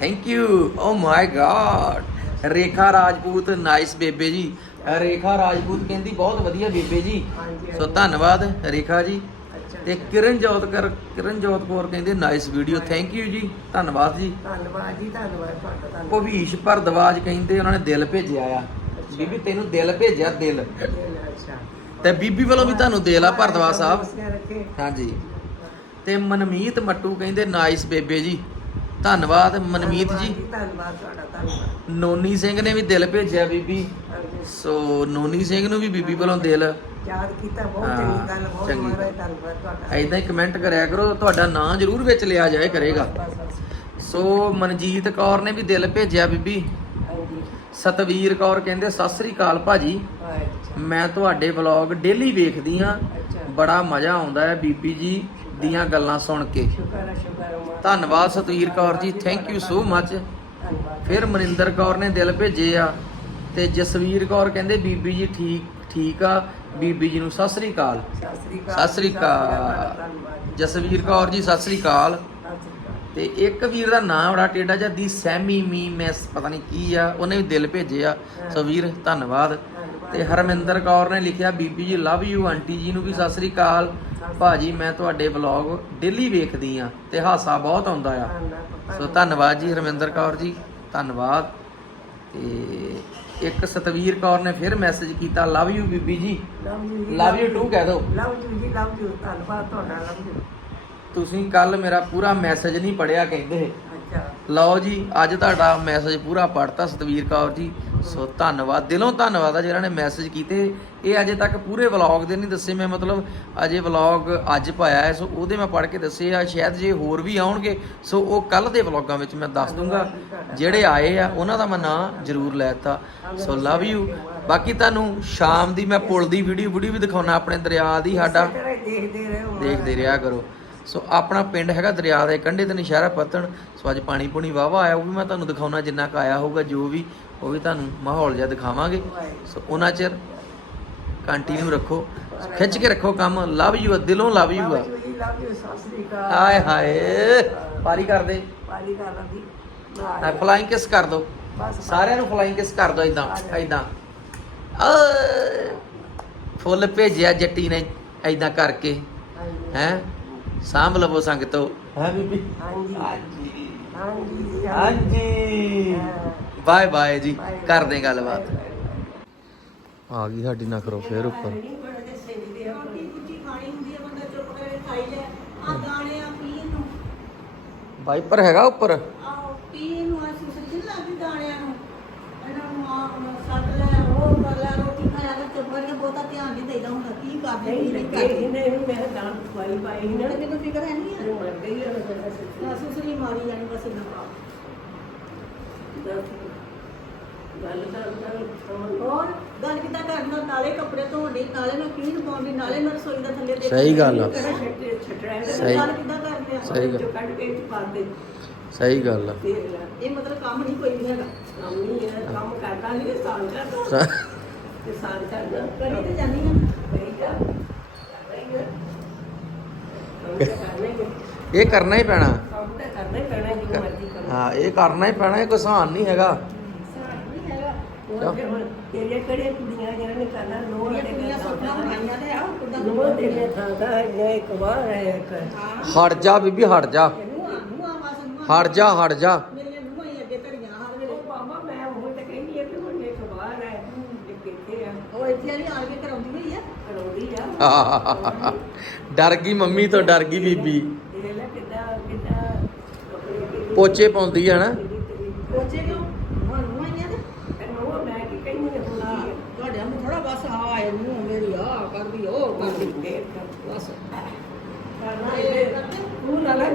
thank you oh my God Rekha Rajput nice ਬੇਬੇ ਜੀ। ਰੇਖਾ ਰਾਜਪੂਤ ਕਹਿੰਦੀ ਬਹੁਤ ਵਧੀਆ ਬੇਬੇ ਜੀ। ਸੋ ਧੰਨਵਾਦ ਰੇਖਾ ਜੀ। ਤੇ ਕਿਰਨਜੋਤ ਕਰ ਕਿਰਨਜੋਤ ਕੌਰ ਕਹਿੰਦੇ ਨਾਈਸ ਵੀਡੀਓ ਥੈਂਕ ਯੂ ਜੀ ਧੰਨਵਾਦ ਜੀ। ਧੰਨਵਾਦ ਜੀ ਧੰਨਵਾਦ ਤੁਹਾਡਾ ਧੰਨਵਾਦ। ਭਵੀਸ਼ ਭਰਦਵਾਜ ਕਹਿੰਦੇ ਉਹਨਾਂ ਨੇ ਦਿਲ ਭੇਜਿਆ ਆ। ਬੀਬੀ ਤੈਨੂੰ ਦਿਲ ਭੇਜਿਆ ਦਿਲ। ਅੱਛਾ। ਤੇ ਬੀਬੀ ਵੱਲੋਂ ਵੀ ਤੁਹਾਨੂੰ ਦਿਲ ਆ ਭਰਦਵਾਜ ਸਾਹਿਬ। ਹਾਂਜੀ। ਤੇ ਮਨਮੀਤ ਮੱਟੂ ਕਹਿੰਦੇ ਨਾਈਸ ਬੇਬੇ ਜੀ। ਧੰਨਵਾਦ ਮਨਮੀਤ ਜੀ। ਧੰਨਵਾਦ ਤੁਹਾਡਾ ਧੰਨਵਾਦ। ਨੋਨੀ ਸਿੰਘ ਨੇ ਵੀ ਦਿਲ ਭੇਜਿਆ ਬੀਬੀ। ਸੋ ਨੋਨੀ ਸਿੰਘ ਨੂੰ ਵੀ ਬੀਬੀ ਵੱਲੋਂ ਦਿਲ। ਯਾਦ ਕੀਤਾ ਬਹੁਤ ਚੰਗੀ ਗੱਲ ਬਹੁਤ ਚੰਗੀ ਧੰਨਵਾਦ ਤੁਹਾਡਾ। ਐਦਾਂ ਹੀ ਕਮੈਂਟ ਕਰਿਆ ਕਰੋ ਤੁਹਾਡਾ ਨਾਂ ਜ਼ਰੂਰ ਵਿੱਚ ਲਿਆ ਜਾਏ ਕਰੇਗਾ। ਸੋ ਮਨਜੀਤ ਕੌਰ ਨੇ ਵੀ ਦਿਲ ਭੇਜਿਆ ਬੀਬੀ। ਸਤਵੀਰ ਕੌਰ ਕਹਿੰਦੇ ਸਤਿ ਸ੍ਰੀ ਅਕਾਲ ਭਾਜੀ। ਮੈਂ ਤੁਹਾਡੇ ਵਲੌਗ ਡੇਲੀ ਵੇਖਦੀ ਹਾਂ। ਬੜਾ ਮਜ਼ਾ ਆਉਂਦਾ ਹੈ ਬੀਬੀ ਜੀ। ਦੀਆਂ ਗੱਲਾਂ ਸੁਣ ਕੇ। ਸ਼ੁਕਰ ਹੈ ਸ਼ੁਕਰ ਹੈ ਮਾਂ। ਧੰਨਵਾਦ Satveer Kaur ji thank you so ਮੱਚ ਧੰਨਵਾਦ ਫਿਰ ਮਨਿੰਦਰ ਕੌਰ ਨੇ ਦਿਲ ਭੇਜੇ ਆ ਤੇ ਜਸਵੀਰ ਕੌਰ ਕਹਿੰਦੇ, ਬੀਬੀ ਜੀ ਠੀਕ ਠੀਕ ਆ। ਬੀਬੀ ਜੀ ਨੂੰ ਸਤਿ ਸ੍ਰੀ ਅਕਾਲ। ਸਤਿ ਸ੍ਰੀ ਅਕਾਲ। ਸਤਿ ਸ੍ਰੀ ਅਕਾਲ ਧੰਨਵਾਦ ਜੀ। ਜਸਵੀਰ ਕੌਰ ਜੀ, ਸਤਿ ਸ੍ਰੀ ਅਕਾਲ। ਸਤਿ ਸ੍ਰੀ ਅਕਾਲ ਤੇ ਇੱਕ ਵੀਰ ਦਾ ਨਾਮ ਬੜਾ ਟੇਡਾ ਜਿਹਾ, ਦੀ ਸੈਮੀ ਮੀ ਮੈਸ, ਪਤਾ ਨਹੀਂ ਕੀ ਆ, ਉਹਨੇ ਵੀ ਦਿਲ ਭੇਜੇ ਆ। ਸੋ ਵੀਰ ਧੰਨਵਾਦ ਧੰਨਵਾਦ। ਤੇ ਹਰਮਿੰਦਰ ਕੌਰ ਨੇ ਲਿਖਿਆ ਬੀਬੀ ਜੀ ਲਵ ਯੂ ਆਂਟੀ ਜੀ ਨੂੰ ਵੀ ਸਤਿ ਸ੍ਰੀ ਅਕਾਲ। ਭਾਜੀ ਮੈਂ ਤੁਹਾਡੇ ਵਲੌਗ ਡੇਲੀ ਵੇਖਦੀ ਆ ਤੇ ਹਾਸਾ ਬਹੁਤ ਆਉਂਦਾ ਆ। ਸੋ ਧੰਨਵਾਦ ਜੀ ਹਰਮਿੰਦਰ ਕੌਰ ਜੀ ਧੰਨਵਾਦ। ਤੇ ਇੱਕ ਸਤਵੀਰ ਕੌਰ ਨੇ ਫਿਰ ਮੈਸੇਜ ਕੀਤਾ ਲਵ ਯੂ ਬੀਬੀ ਜੀ। ਲਵ ਯੂ ਜੀ ਲਵ ਯੂ ਟੂ ਕਹਿ ਦਿਓ ਲਵ ਯੂ ਜੀ ਲਵ ਯੂ ਧੰਨਵਾਦ ਤੁਹਾਡਾ ਲਵ ਯੂ ਤੁਸੀਂ ਕੱਲ ਮੇਰਾ ਪੂਰਾ ਮੈਸੇਜ ਨਹੀਂ ਪੜਿਆ ਕਹਿੰਦੇ। ਅੱਛਾ। ਲਓ ਜੀ ਅੱਜ ਤੁਹਾਡਾ ਮੈਸੇਜ ਪੂਰਾ ਪੜਤਾ ਸਤਵੀਰ ਕੌਰ ਜੀ। ਸੋ ਧੰਨਵਾਦ, ਦਿਲੋਂ ਧੰਨਵਾਦ ਆ ਜਿਹਨਾਂ ਨੇ ਮੈਸੇਜ ਕੀਤੇ। ਇਹ ਅਜੇ ਤੱਕ ਪੂਰੇ ਵਲੌਗ ਦੇ ਨਹੀਂ ਦੱਸੇ, ਮੈਂ ਮਤਲਬ ਅਜੇ ਵਲੌਗ ਅੱਜ ਪਾਇਆ ਹੈ, ਸੋ ਉਹਦੇ ਮੈਂ ਪੜ੍ਹ ਕੇ ਦੱਸੇ ਆ, ਸ਼ਾਇਦ ਜੇ ਹੋਰ ਵੀ ਆਉਣਗੇ, ਸੋ ਉਹ ਕੱਲ ਦੇ ਵਲੌਗਾਂ ਵਿੱਚ ਮੈਂ ਦੱਸ ਦੂੰਗਾ। ਜਿਹੜੇ ਆਏ ਆ, ਉਹਨਾਂ ਦਾ ਮੈਂ ਨਾਂ ਜ਼ਰੂਰ ਲੈਤਾ ਸੋ ਲਵ ਯੂ ਬਾਕੀ ਤੁਹਾਨੂੰ ਸ਼ਾਮ ਦੀ ਮੈਂ ਪੁਲ ਦੀ ਵੀਡੀਓ ਵੀਡੀਓ ਵੀ ਦਿਖਾਉਣਾ ਆਪਣੇ ਦਰਿਆ ਦੀ ਸਾਡਾ। ਦੇਖਦੇ ਰਿਹਾ ਕਰੋ। ਸੋ ਆਪਣਾ ਪਿੰਡ ਹੈਗਾ ਦਰਿਆ ਦੇ ਕੰਢੇ ਤੇ ਨਸ਼ਹਿਰਾ ਪੱਤਣ। ਸੋ ਅੱਜ ਪਾਣੀ ਪੂਣੀ ਵਾਵਾ ਆਇਆ, ਉਹ ਵੀ ਮੈਂ ਤੁਹਾਨੂੰ ਦਿਖਾਉਣਾ ਜਿੰਨਾ ਕੁ ਆਇਆ ਹੋਊਗਾ, ਜੋ ਵੀ ਉਹ ਵੀ ਤੁਹਾਨੂੰ ਮਾਹੌਲ ਜਿਹਾ ਦਿਖਾਵਾਂਗੇ। ਸੋ ਉਹਨਾਂ ਚਿਰ ਕੰਟੀਨਿਊ ਰੱਖੋ। ਖਿੱਚ ਕੇ ਰੱਖੋ ਕੰਮ। ਲਵ ਯੂ ਦਿਲੋਂ ਲਵ ਯੂ ਆ। ਜੀ ਲਵ ਯੂ ਅਕਾਲ। ਹਾਏ ਹਾਏ ਪਾਰੀ ਕਰ ਦੇ। ਪਾਲੀ ਕਰ ਲਵੀ। ਫਲਾਈਂਗ ਕਿਸ ਕਰ ਦੋ। ਸਾਰਿਆਂ ਨੂੰ ਫਲਾਈਂਗ ਕਿਸ ਕਰ ਦੋ ਇਦਾਂ ਇਦਾਂ ਫੁੱਲ ਭੇਜਿਆ ਜੱਟੀ ਨੇ ਇਦਾਂ ਕਰਕੇ। ਹੈ? ਸਾਂਭ ਲਵੋ ਸੰਗਤੋ। ਹੈ ਬੀਬੀ? ਹਾਂਜੀ। ਹਾਂਜੀ ਹਾਂਜੀ। ਹਾਂਜੀ। ਹਾਂ। ਬਾਏ ਬਾਏ ਜੀ। ਕਰਦੇ ਗੱਲਬਾਤ। ਆ ਗਈ ਸਾਡੀ ਨਖਰੋ ਫੇਰ ਉੱਪਰ। ਰੋਟੀ ਕੁੱਟੀ ਖਾਣੀ ਹੁੰਦੀ ਹੈ ਬੰਦਾ ਚੁੱਪ ਕਰਕੇ ਖਾਈ ਲੈ ਆ ਗਾਣੇ ਆ ਪੀਣ ਨੂੰ। ਵਾਈਪਰ ਹੈਗਾ ਉੱਪਰ? ਆਹ ਪੀਣ ਨੂੰ ਆ ਸੁਸਰੀ ਲੱਗਦੀ ਦਾਣਿਆਂ ਨੂੰ। ਇਹਨਾਂ ਨੂੰ ਆ ਸੱਟ ਲੈ ਉਹ ਕਰ ਲੈ ਰੋਟੀ ਖਾਇਆ ਕਰ ਚੁੱਪ ਕਰਕੇ ਬਹੁਤਾ ਧਿਆਨ ਨਹੀਂ ਦੇਈਦਾ ਹੁੰਦਾ ਕੀ ਕਰਦੇ ਨਹੀਂ ਕੀ ਨਹੀਂ ਲੱਗੇ ਕਰਦੇ ਇਹਨੇ ਇਹਨੂੰ ਮੈਂ ਦਾਨ ਖਵਾਈ ਪਾਈ ਇਹਨਾਂ ਨੂੰ। ਕਿਤੇ ਫਿਕਰ ਹੈ ਨਹੀਂ ਨੂੰ ਮਰ ਗਈ ਸੱਚੀ ਆ ਸੁਸਰੀ ਮਾਰੀ ਜਾਣੀ ਬਸ ਇਹਨਾਂ ਗੱਲ ਤਾਂ ਅੰਦਰ ਹੋਰ ਗੱਲ ਕਿੱਦਾਂ ਕਰਨਾ ਨਾਲੇ ਕੱਪੜੇ ਧੋਣ ਦੀ ਨਾਲੇ ਮੈਂ ਪੀਣ ਪਾਉਂਦੀ ਨਾਲੇ ਮੈਂ ਰਸੋਈ ਦਾ ਥੱਲੇ ਦੇਖ ਸਹੀ ਗੱਲ ਆ। ਸਹੀ। ਗੱਲ ਕਿੱਦਾਂ ਕਰਦੇ ਆ ਸਹੀ ਗੱਲ। ਜੋ ਕੱਢ ਕੇ ਪਾ ਦੇ ਸਹੀ ਗੱਲ ਆ। ਇਹ ਮਤਲਬ ਕੰਮ ਨਹੀਂ ਕੋਈ ਵੀ ਹੈਗਾ। ਕੰਮ ਨਹੀਂ ਹੈ ਕੰਮ ਕਰਦਾ ਨਹੀਂ ਤੇ ਸਾਲ ਕਰਦਾ ਸ- ਤੇ ਸਾਲ ਕਰਦਾ ਕਰੀ ਤੇ ਜਾਂਦੀ ਆ। ਕਰੀ ਜਾ ਹੈ ਕੰਮ ਤਾਂ ਕਰਨਾ ਹੀ ਹੈ। ਇਹ ਕਰਨਾ ਹੀ ਪੈਣਾ। ਕੰਮ ਤਾਂ ਕਰਨਾ ਹੀ ਪੈਣਾ ਜੋ ਮਰਜ਼ੀ ਕਰੋ। ਹਾਂ ਇਹ ਕਰਨਾ ਹੀ ਪੈਣਾ ਇਹ ਕੋਈ ਸਹਾਨ ਨਹੀਂ ਹੈਗਾ। ਨਹੀਂ ਫਿਰ ਹੁਣ ਤੇਰੀਆਂ ਕਿਹੜੀਆਂ ਕੁੜੀਆਂ ਜਿਹਨਾਂ ਨੇ ਕਰਨਾ ਨੋਹ ਇਹ ਦੇ ਕੁੜੀਆਂ ਸੁੱਟਣਾ ਬਣਾਈਆਂ ਤੇ ਆ ਕਿੱਦਾਂ ਨੋਹ ਦੇ ਨੇ ਥਾਂ ਦਾ ਹੈ ਇੱਕ ਵਾਰ ਹੈ ਇੱਕ ਹਾਂ। ਹਟ ਜਾ ਬੀਬੀ ਹਟ ਜਾ। ਨੂੰ ਆ ਨੂੰ ਆ ਵਾਸ ਨੂੰ ਹਟ ਜਾ ਹਟ ਜਾ। ਮੇਰੀਆਂ ਨੂੰਹਾਂ ਹੀ ਅੱਗੇ ਧਰੀਆਂ ਹਰ ਵੇਲੇ। ਉਹ ਬਾਬਾ ਮੈਂ ਉਹ ਤਾਂ ਕਹਿੰਦੀ ਹੈ ਕਿ ਹੁਣ ਇੱਕ ਵਾਰ ਹੈ ਇੱਕ ਇੱਥੇ ਆ? ਉਹ ਇੱਥੇ ਵਾਲੀ ਆਣ ਕੇ ਕਰਾਉਂਦੀ ਹੋਈ ਆ? ਕਰੋੜੀ ਆ। ਡਰ ਗਈ ਮੰਮੀ ਤੋਂ ਡਰ ਗਈ ਬੀਬੀ। ਪੋਚੇ ਪਾਉਂਦੀ ਆ ਨਾ। ਪੋਚੇ ਕਿਉਂ ਨੂੰਹਾਂ ਨੂੰਹਾਂ ਹੀ ਆ ਤੇ ਨੋਹ ਮੈਂ ਕੀ ਕਹਿੰਦੀ ਹਾਂ ਹਾਂ, ਹੁੰਦੀ ਤੁਹਾਡੇ ਨੂੰ ਥੋੜਾ ਬਸ ਆ ਆਏ ਨੂੰ ਮੇਰੀ ਆ ਕਰਦੀ ਉਹ ਕਰਦੀ ਹੈ ਬਸ ਕਰਨਾ ਇਹ ਤੂੰ ਨਾ ਨਾ ਜੋਰ ਮੈਂ ਤੇ ਇੱਥੇ ਕਰਨਾ ਆ, ਜ਼ੋਰ ਨਹੀਂ ਮਾਰ ਲੱਗਾ ਉਹ ਰੁਕ ਉੱਠ ਕੇ ਤੁਰਿਆ ਜਾਂਦੇ ਡੰਗੋਰੀ ਫੜ ਕੇ ਤੁਰੀ ਤੇ ਜ਼ੋਰ ਲਾਇਆ ਜ਼ੋਰ ਲਾਇਆ ਆ ਪਾਣੀ ਸੇਂਦੇ ਉਹਦੇ ਨਾਲ ਸਿੰਜ ਦਿੰਨੇ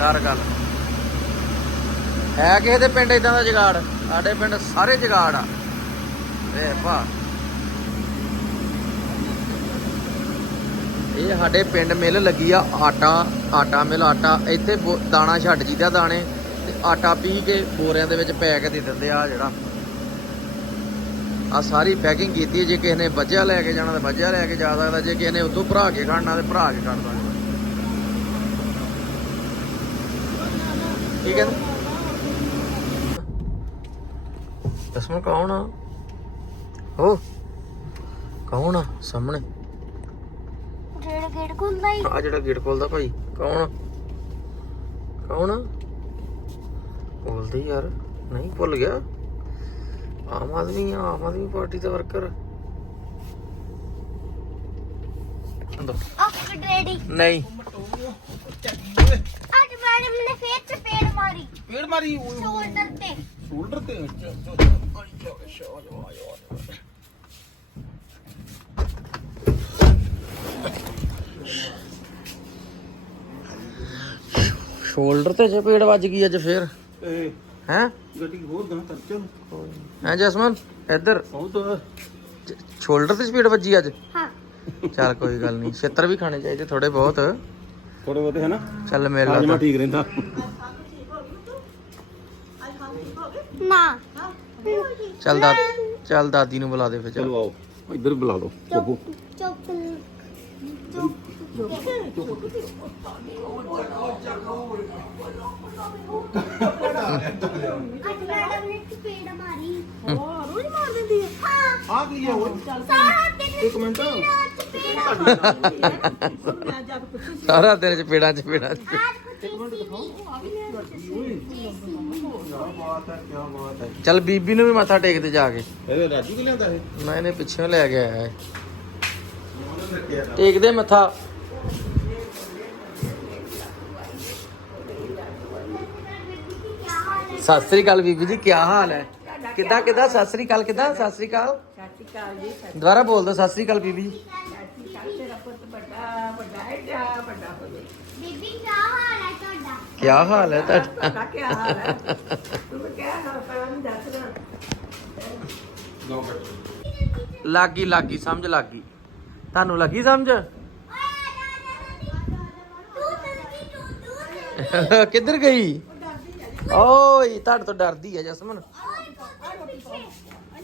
ਕਰ ਗੱਲ। ਹੈ ਕਿਸੇ ਦੇ ਪਿੰਡ ਇਦਾਂ ਦਾ ਜਗਾੜ? ਸਾਡੇ ਪਿੰਡ ਸਾਰੇ ਜਗਾੜ ਆ। ਵੇ ਭਾ ਇਹ ਸਾਡੇ ਪਿੰਡ ਮਿਲ ਲੱਗੀ ਆ ਆਟਾ ਆਟਾ ਮਿਲ ਆਟਾ। ਇੱਥੇ ਦਾਣਾ ਛੱਡ ਜੀਦਾ ਦਾਣੇ ਤੇ ਆਟਾ ਪੀ ਕੇ ਬੋਰਿਆਂ ਦੇ ਵਿੱਚ ਪੈਕ ਦੇ ਦਿੰਦੇ ਆ ਜਿਹੜਾ। ਆ ਸਾਰੀ ਪੈਕਿੰਗ ਕੀਤੀ ਜੇ ਕਿਸੇ ਨੇ ਬੱਜਿਆ ਲੈ ਕੇ ਜਾਣਾ ਤਾਂ ਬੱਜਿਆ ਲੈ ਕੇ ਜਾ ਸਕਦਾ। ਜੇ ਕਿਸੇ ਨੇ ਉਤੋਂ ਭਰਾ ਕੇ ਖੜਨਾ ਤੇ ਭਰਾ ਕੇ ਖੜ ਸਕਦਾ ਕੀ ਕਹਿੰਦੇ? ਦਸਮਨ ਕੌਣ ਆ? ਹੋ ਕੌਣ ਆ ਸਾਹਮਣੇ? ਜਿਹੜਾ ਗੇਟ ਖੁੱਲਦਾ ਹੀ ਆ ਜਿਹੜਾ ਗੇਟ ਖੋਲਦਾ ਭਾਈ ਕੌਣ? ਕੌਣ? ਬੋਲਦੇ ਯਾਰ ਨਹੀਂ ਭੁੱਲ ਗਿਆ। ਆਮ ਆਦਮੀ ਆ ਆਮ ਆਦਮੀ ਪਾਰਟੀ ਦਾ ਵਰਕਰ। ਅੱਕ ਡੈਡੀ। ਨਹੀਂ। ਅੱਜ ਮੈਡਮ ਨੇ ਫੇਰ ਚਪੇੜ ਮਾਰੀ। ਪੇੜ ਮਾਰੀ ਸ਼ੋਲਡਰ ਤੇ। ਸ਼ੋਲਡਰ ਤੇ? ਸ਼ੋਲਡਰ ਤੇ ਚਪੇੜ ਵੱਜ ਗਈ ਅੱਜ ਫੇਰ। ਇਹ ਹੈ? ਗੱਡੀ ਹੋਰ ਗਾਂ ਚੱਲ ਹੈ ਜਸਮਨ? ਇੱਧਰ। ਉਹ ਤਾਂ ਸ਼ੋਲਡਰ ਤੇ ਚਪੇੜ ਵੱਜੀ ਅੱਜ? ਹਾਂ। ਚੱਲ ਕੋਈ ਗੱਲ ਨਹੀਂ। ਛੇਤਰ ਵੀ ਖਾਣੇ ਚਾਹੀਦੇ ਥੋੜੇ ਬਹੁਤ। ਥੋੜੇ ਬਹੁਤੇ ਹੈ ਨਾ ਚੱਲ ਮੇਲ ਲਾ ਹਾਜਮਾ ਠੀਕ ਰਹਿੰਦਾ। ਨਾ। ਚੱਲ ਦਾ ਚੱਲ ਦਾਦੀ ਨੂੰ ਬੁਲਾ ਦੇ ਫਿਰ ਚੱਲ। ਚਲੋ ਆਓ ਇੱਧਰ ਬੁਲਾ ਦਿਓ ਬੱਬੂ ਚੁੱਪ। ਅੱਜ ਮੈਡਮ ਨੇ ਚਪੇੜ ਮਾਰੀ। ਹੈ। ਹਾਂ ਆ ਕੀ ਸਾਰਾ ਦਿਨ ਇੱਕ ਮਿੰਟ। ਪੁੱਛੀ ਸਾਰਾ ਬਾਤ ਹੈ ਕੀ ਬਾਤ ਹੈ। ਚੱਲ ਬੀਬੀ ਨੂੰ ਵੀ ਮੱਥਾ ਟੇਕ ਦੇ ਜਾ ਕੇ। ਇਹ ਰਾਜੂ ਕਿ ਲਿਆਂਦਾ ਇਹ ਮੈਂ ਇਹਨੇ ਪਿੱਛੋਂ ਲੈ ਕੇ ਆਇਆ ਹੈ ਟੇਕ ਦੇ ਮੱਥਾ। ਸਤਿ ਸ੍ਰੀ ਅਕਾਲ ਬੀਬੀ ਜੀ ਕੀ ਹਾਲ ਹੈ? ਕਿੱਦਾਂ ਕਿੱਦਾਂ ਸਤਿ ਸ੍ਰੀ ਅਕਾਲ ਕਿੱਦਾਂ ਸਤਿ ਸ੍ਰੀ ਅਕਾਲ ਸਤਿ ਸ਼੍ਰੀ ਅਕਾਲ ਜੀ ਸਤਿ ਦੁਬਾਰਾ ਬੋਲ ਦੋ ਸਤਿ ਸ੍ਰੀ ਅਕਾਲ ਬੀਬੀ ਜੀ ਸ਼੍ਰੀ ਅਕਾਲ ਤੇਰਾ ਪੁੱਤ ਵੱਡਾ ਵੱਡਾ ਹੈ ਜਾ ਵੱਡਾ ਹੋਵੇ ਬੀਬੀ ਕੀ ਹਾਲ ਹੈ ਤੁਹਾਡਾ ਕੀ ਹਾਲ ਹੈ ਤੁਹਾਡਾ ਤੁਹਾਡਾ ਕੀ ਹਾਲ ਹੈ ਤੂੰ ਕਿਹਾ ਹਾਲ ਹੈ ਮੈਂ ਦੱਸਣਾ ਲੱਗੀ ਲੱਗੀ ਸਮਝ ਲੱਗੀ ਤੁਹਾਨੂੰ ਲੱਗੀ ਸਮਝ ਕਿੱਧਰ ਗਈ ਓਏ ਤੁਹਾਡੇ ਤੋਂ ਡਰਦੀ ਹੈ ਜਸਮਨ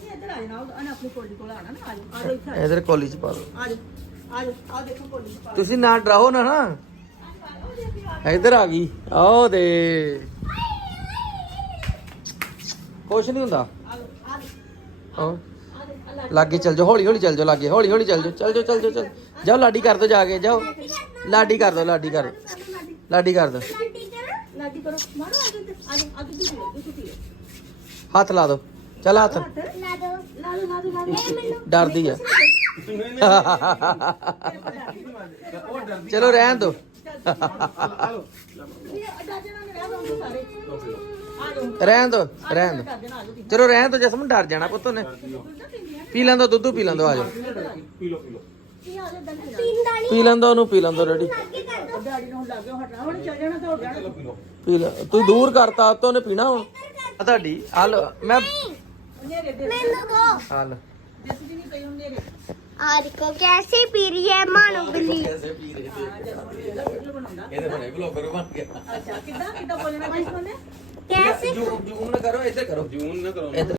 ਇੱਧਰ ਆ ਜਾਣਾ ਉਹਨੇ ਆਪਣੀ ਕੋਲੀ ਕੋਲ ਆਣਾ ਨਾ ਆ ਜਾ ਆ ਜਾ ਇੱਥੇ ਇਧਰ ਕੋਲੀ ਚ ਪਾ ਦੋ ਆ ਜਾ ਆ ਜਾ ਆ ਦੇਖੋ ਕੋਲੀ ਚ ਪਾ ਤੁਸੀਂ ਨਾ ਡਰਾਓ ਨਾ ਨਾ ਇਧਰ ਆ ਗਈ ਆਓ ਦੇ ਕੁਛ ਨਹੀਂ ਹੁੰਦਾ ਆ ਜਾ ਆ ਜਾ ਆਓ ਲਾਗੇ ਚੱਲ ਜਾਓ ਹੌਲੀ ਹੌਲੀ ਚੱਲ ਜਾਓ ਲਾਗੇ ਹੌਲੀ ਹੌਲੀ ਚੱਲ ਜਾਓ ਚੱਲ ਜਾਓ ਚੱਲ ਜਾਓ ਚੱਲ ਜਾਓ ਲਾਡੀ ਕਰ ਦੋ ਜਾ ਕੇ ਜਾਓ ਲਾਡੀ ਕਰ ਦੋ ਲਾਡੀ ਕਰ ਲਾਡੀ ਕਰ ਦੋ ਲਾਡੀ ਕਰੋ ਮਾਰੋ ਆ ਜਾ ਆ ਜਾ ਆ ਜਾ ਦੂਜੀ ਦੂਜੀ ਧੀ ਹੱਥ ਲਾ ਦੋ। ਚੱਲ ਹੱਥ। ਨਾ ਦੋ ਲਾ ਦੋ ਲਾ ਦੋ ਲਾ ਦੋ ਡਰਦੀ ਆ। ਚਲੋ ਰਹਿਣ ਦੋ। ਰਹਿਣ ਦੋ ਰਹਿਣ ਦੋ। ਚਲੋ ਰਹਿਣ ਦੋ ਜਸਮਨ ਡਰ ਜਾਣਾ ਪੁੱਤ ਨੇ ਪੀ ਲੈਂਦੋ ਦੁੱਧ ਪੀ ਲੈਂਦੋ ਆ ਜਾਓ। ਪੀ ਲਓ ਪੀ ਦਾਣੀ ਪੀ ਲੈਂਦੋ ਉਹਨੂੰ ਪੀ ਲੈਂਦੋ ਡੈਡੀ ਨੂੰ ਲੱਗ ਗਿਆ ਹਟਣਾ। ਹੁਣ ਚੱਲ ਜਾਣਾ ਤਾਂ ਹੋ ਜਾਣਾ ਪੀ ਲੈ ਤੂੰ ਦੂਰ ਕਰਤਾ ਤੋ ਉਹਨੇ ਪੀਣਾ ਹੁਣ। ਆ ਤੁਹਾਡੀ ਆ ਲੋ ਮੈਂ ਮੈਨੂੰ ਦੋ ਆ ਲੋ ਆ ਦੇਖੋ ਕੈਸੀ ਪੀ ਰਹੀ ਹੈ ਮਾਨੂ ਬਿੱਲੀ ਐਸੇ ਪੀ ਰਹੇ ਤੇ ਇਹਦੇ ਬਣੇ ਬਲੌਗਰ ਬਣ ਗਿਆ ਕਿੱਦਾਂ ਕਿੱਦਾਂ ਬੋਲਣਾ ਕਿਸ ਨੂੰ ਨੇ ਕੈਸੀ ਜੂਮ ਜੂਮ ਨਾ ਕਰੋ ਇੱਥੇ ਕਰੋ ਜੂਨ ਨਾ ਕਰੋ ਇੱਧਰ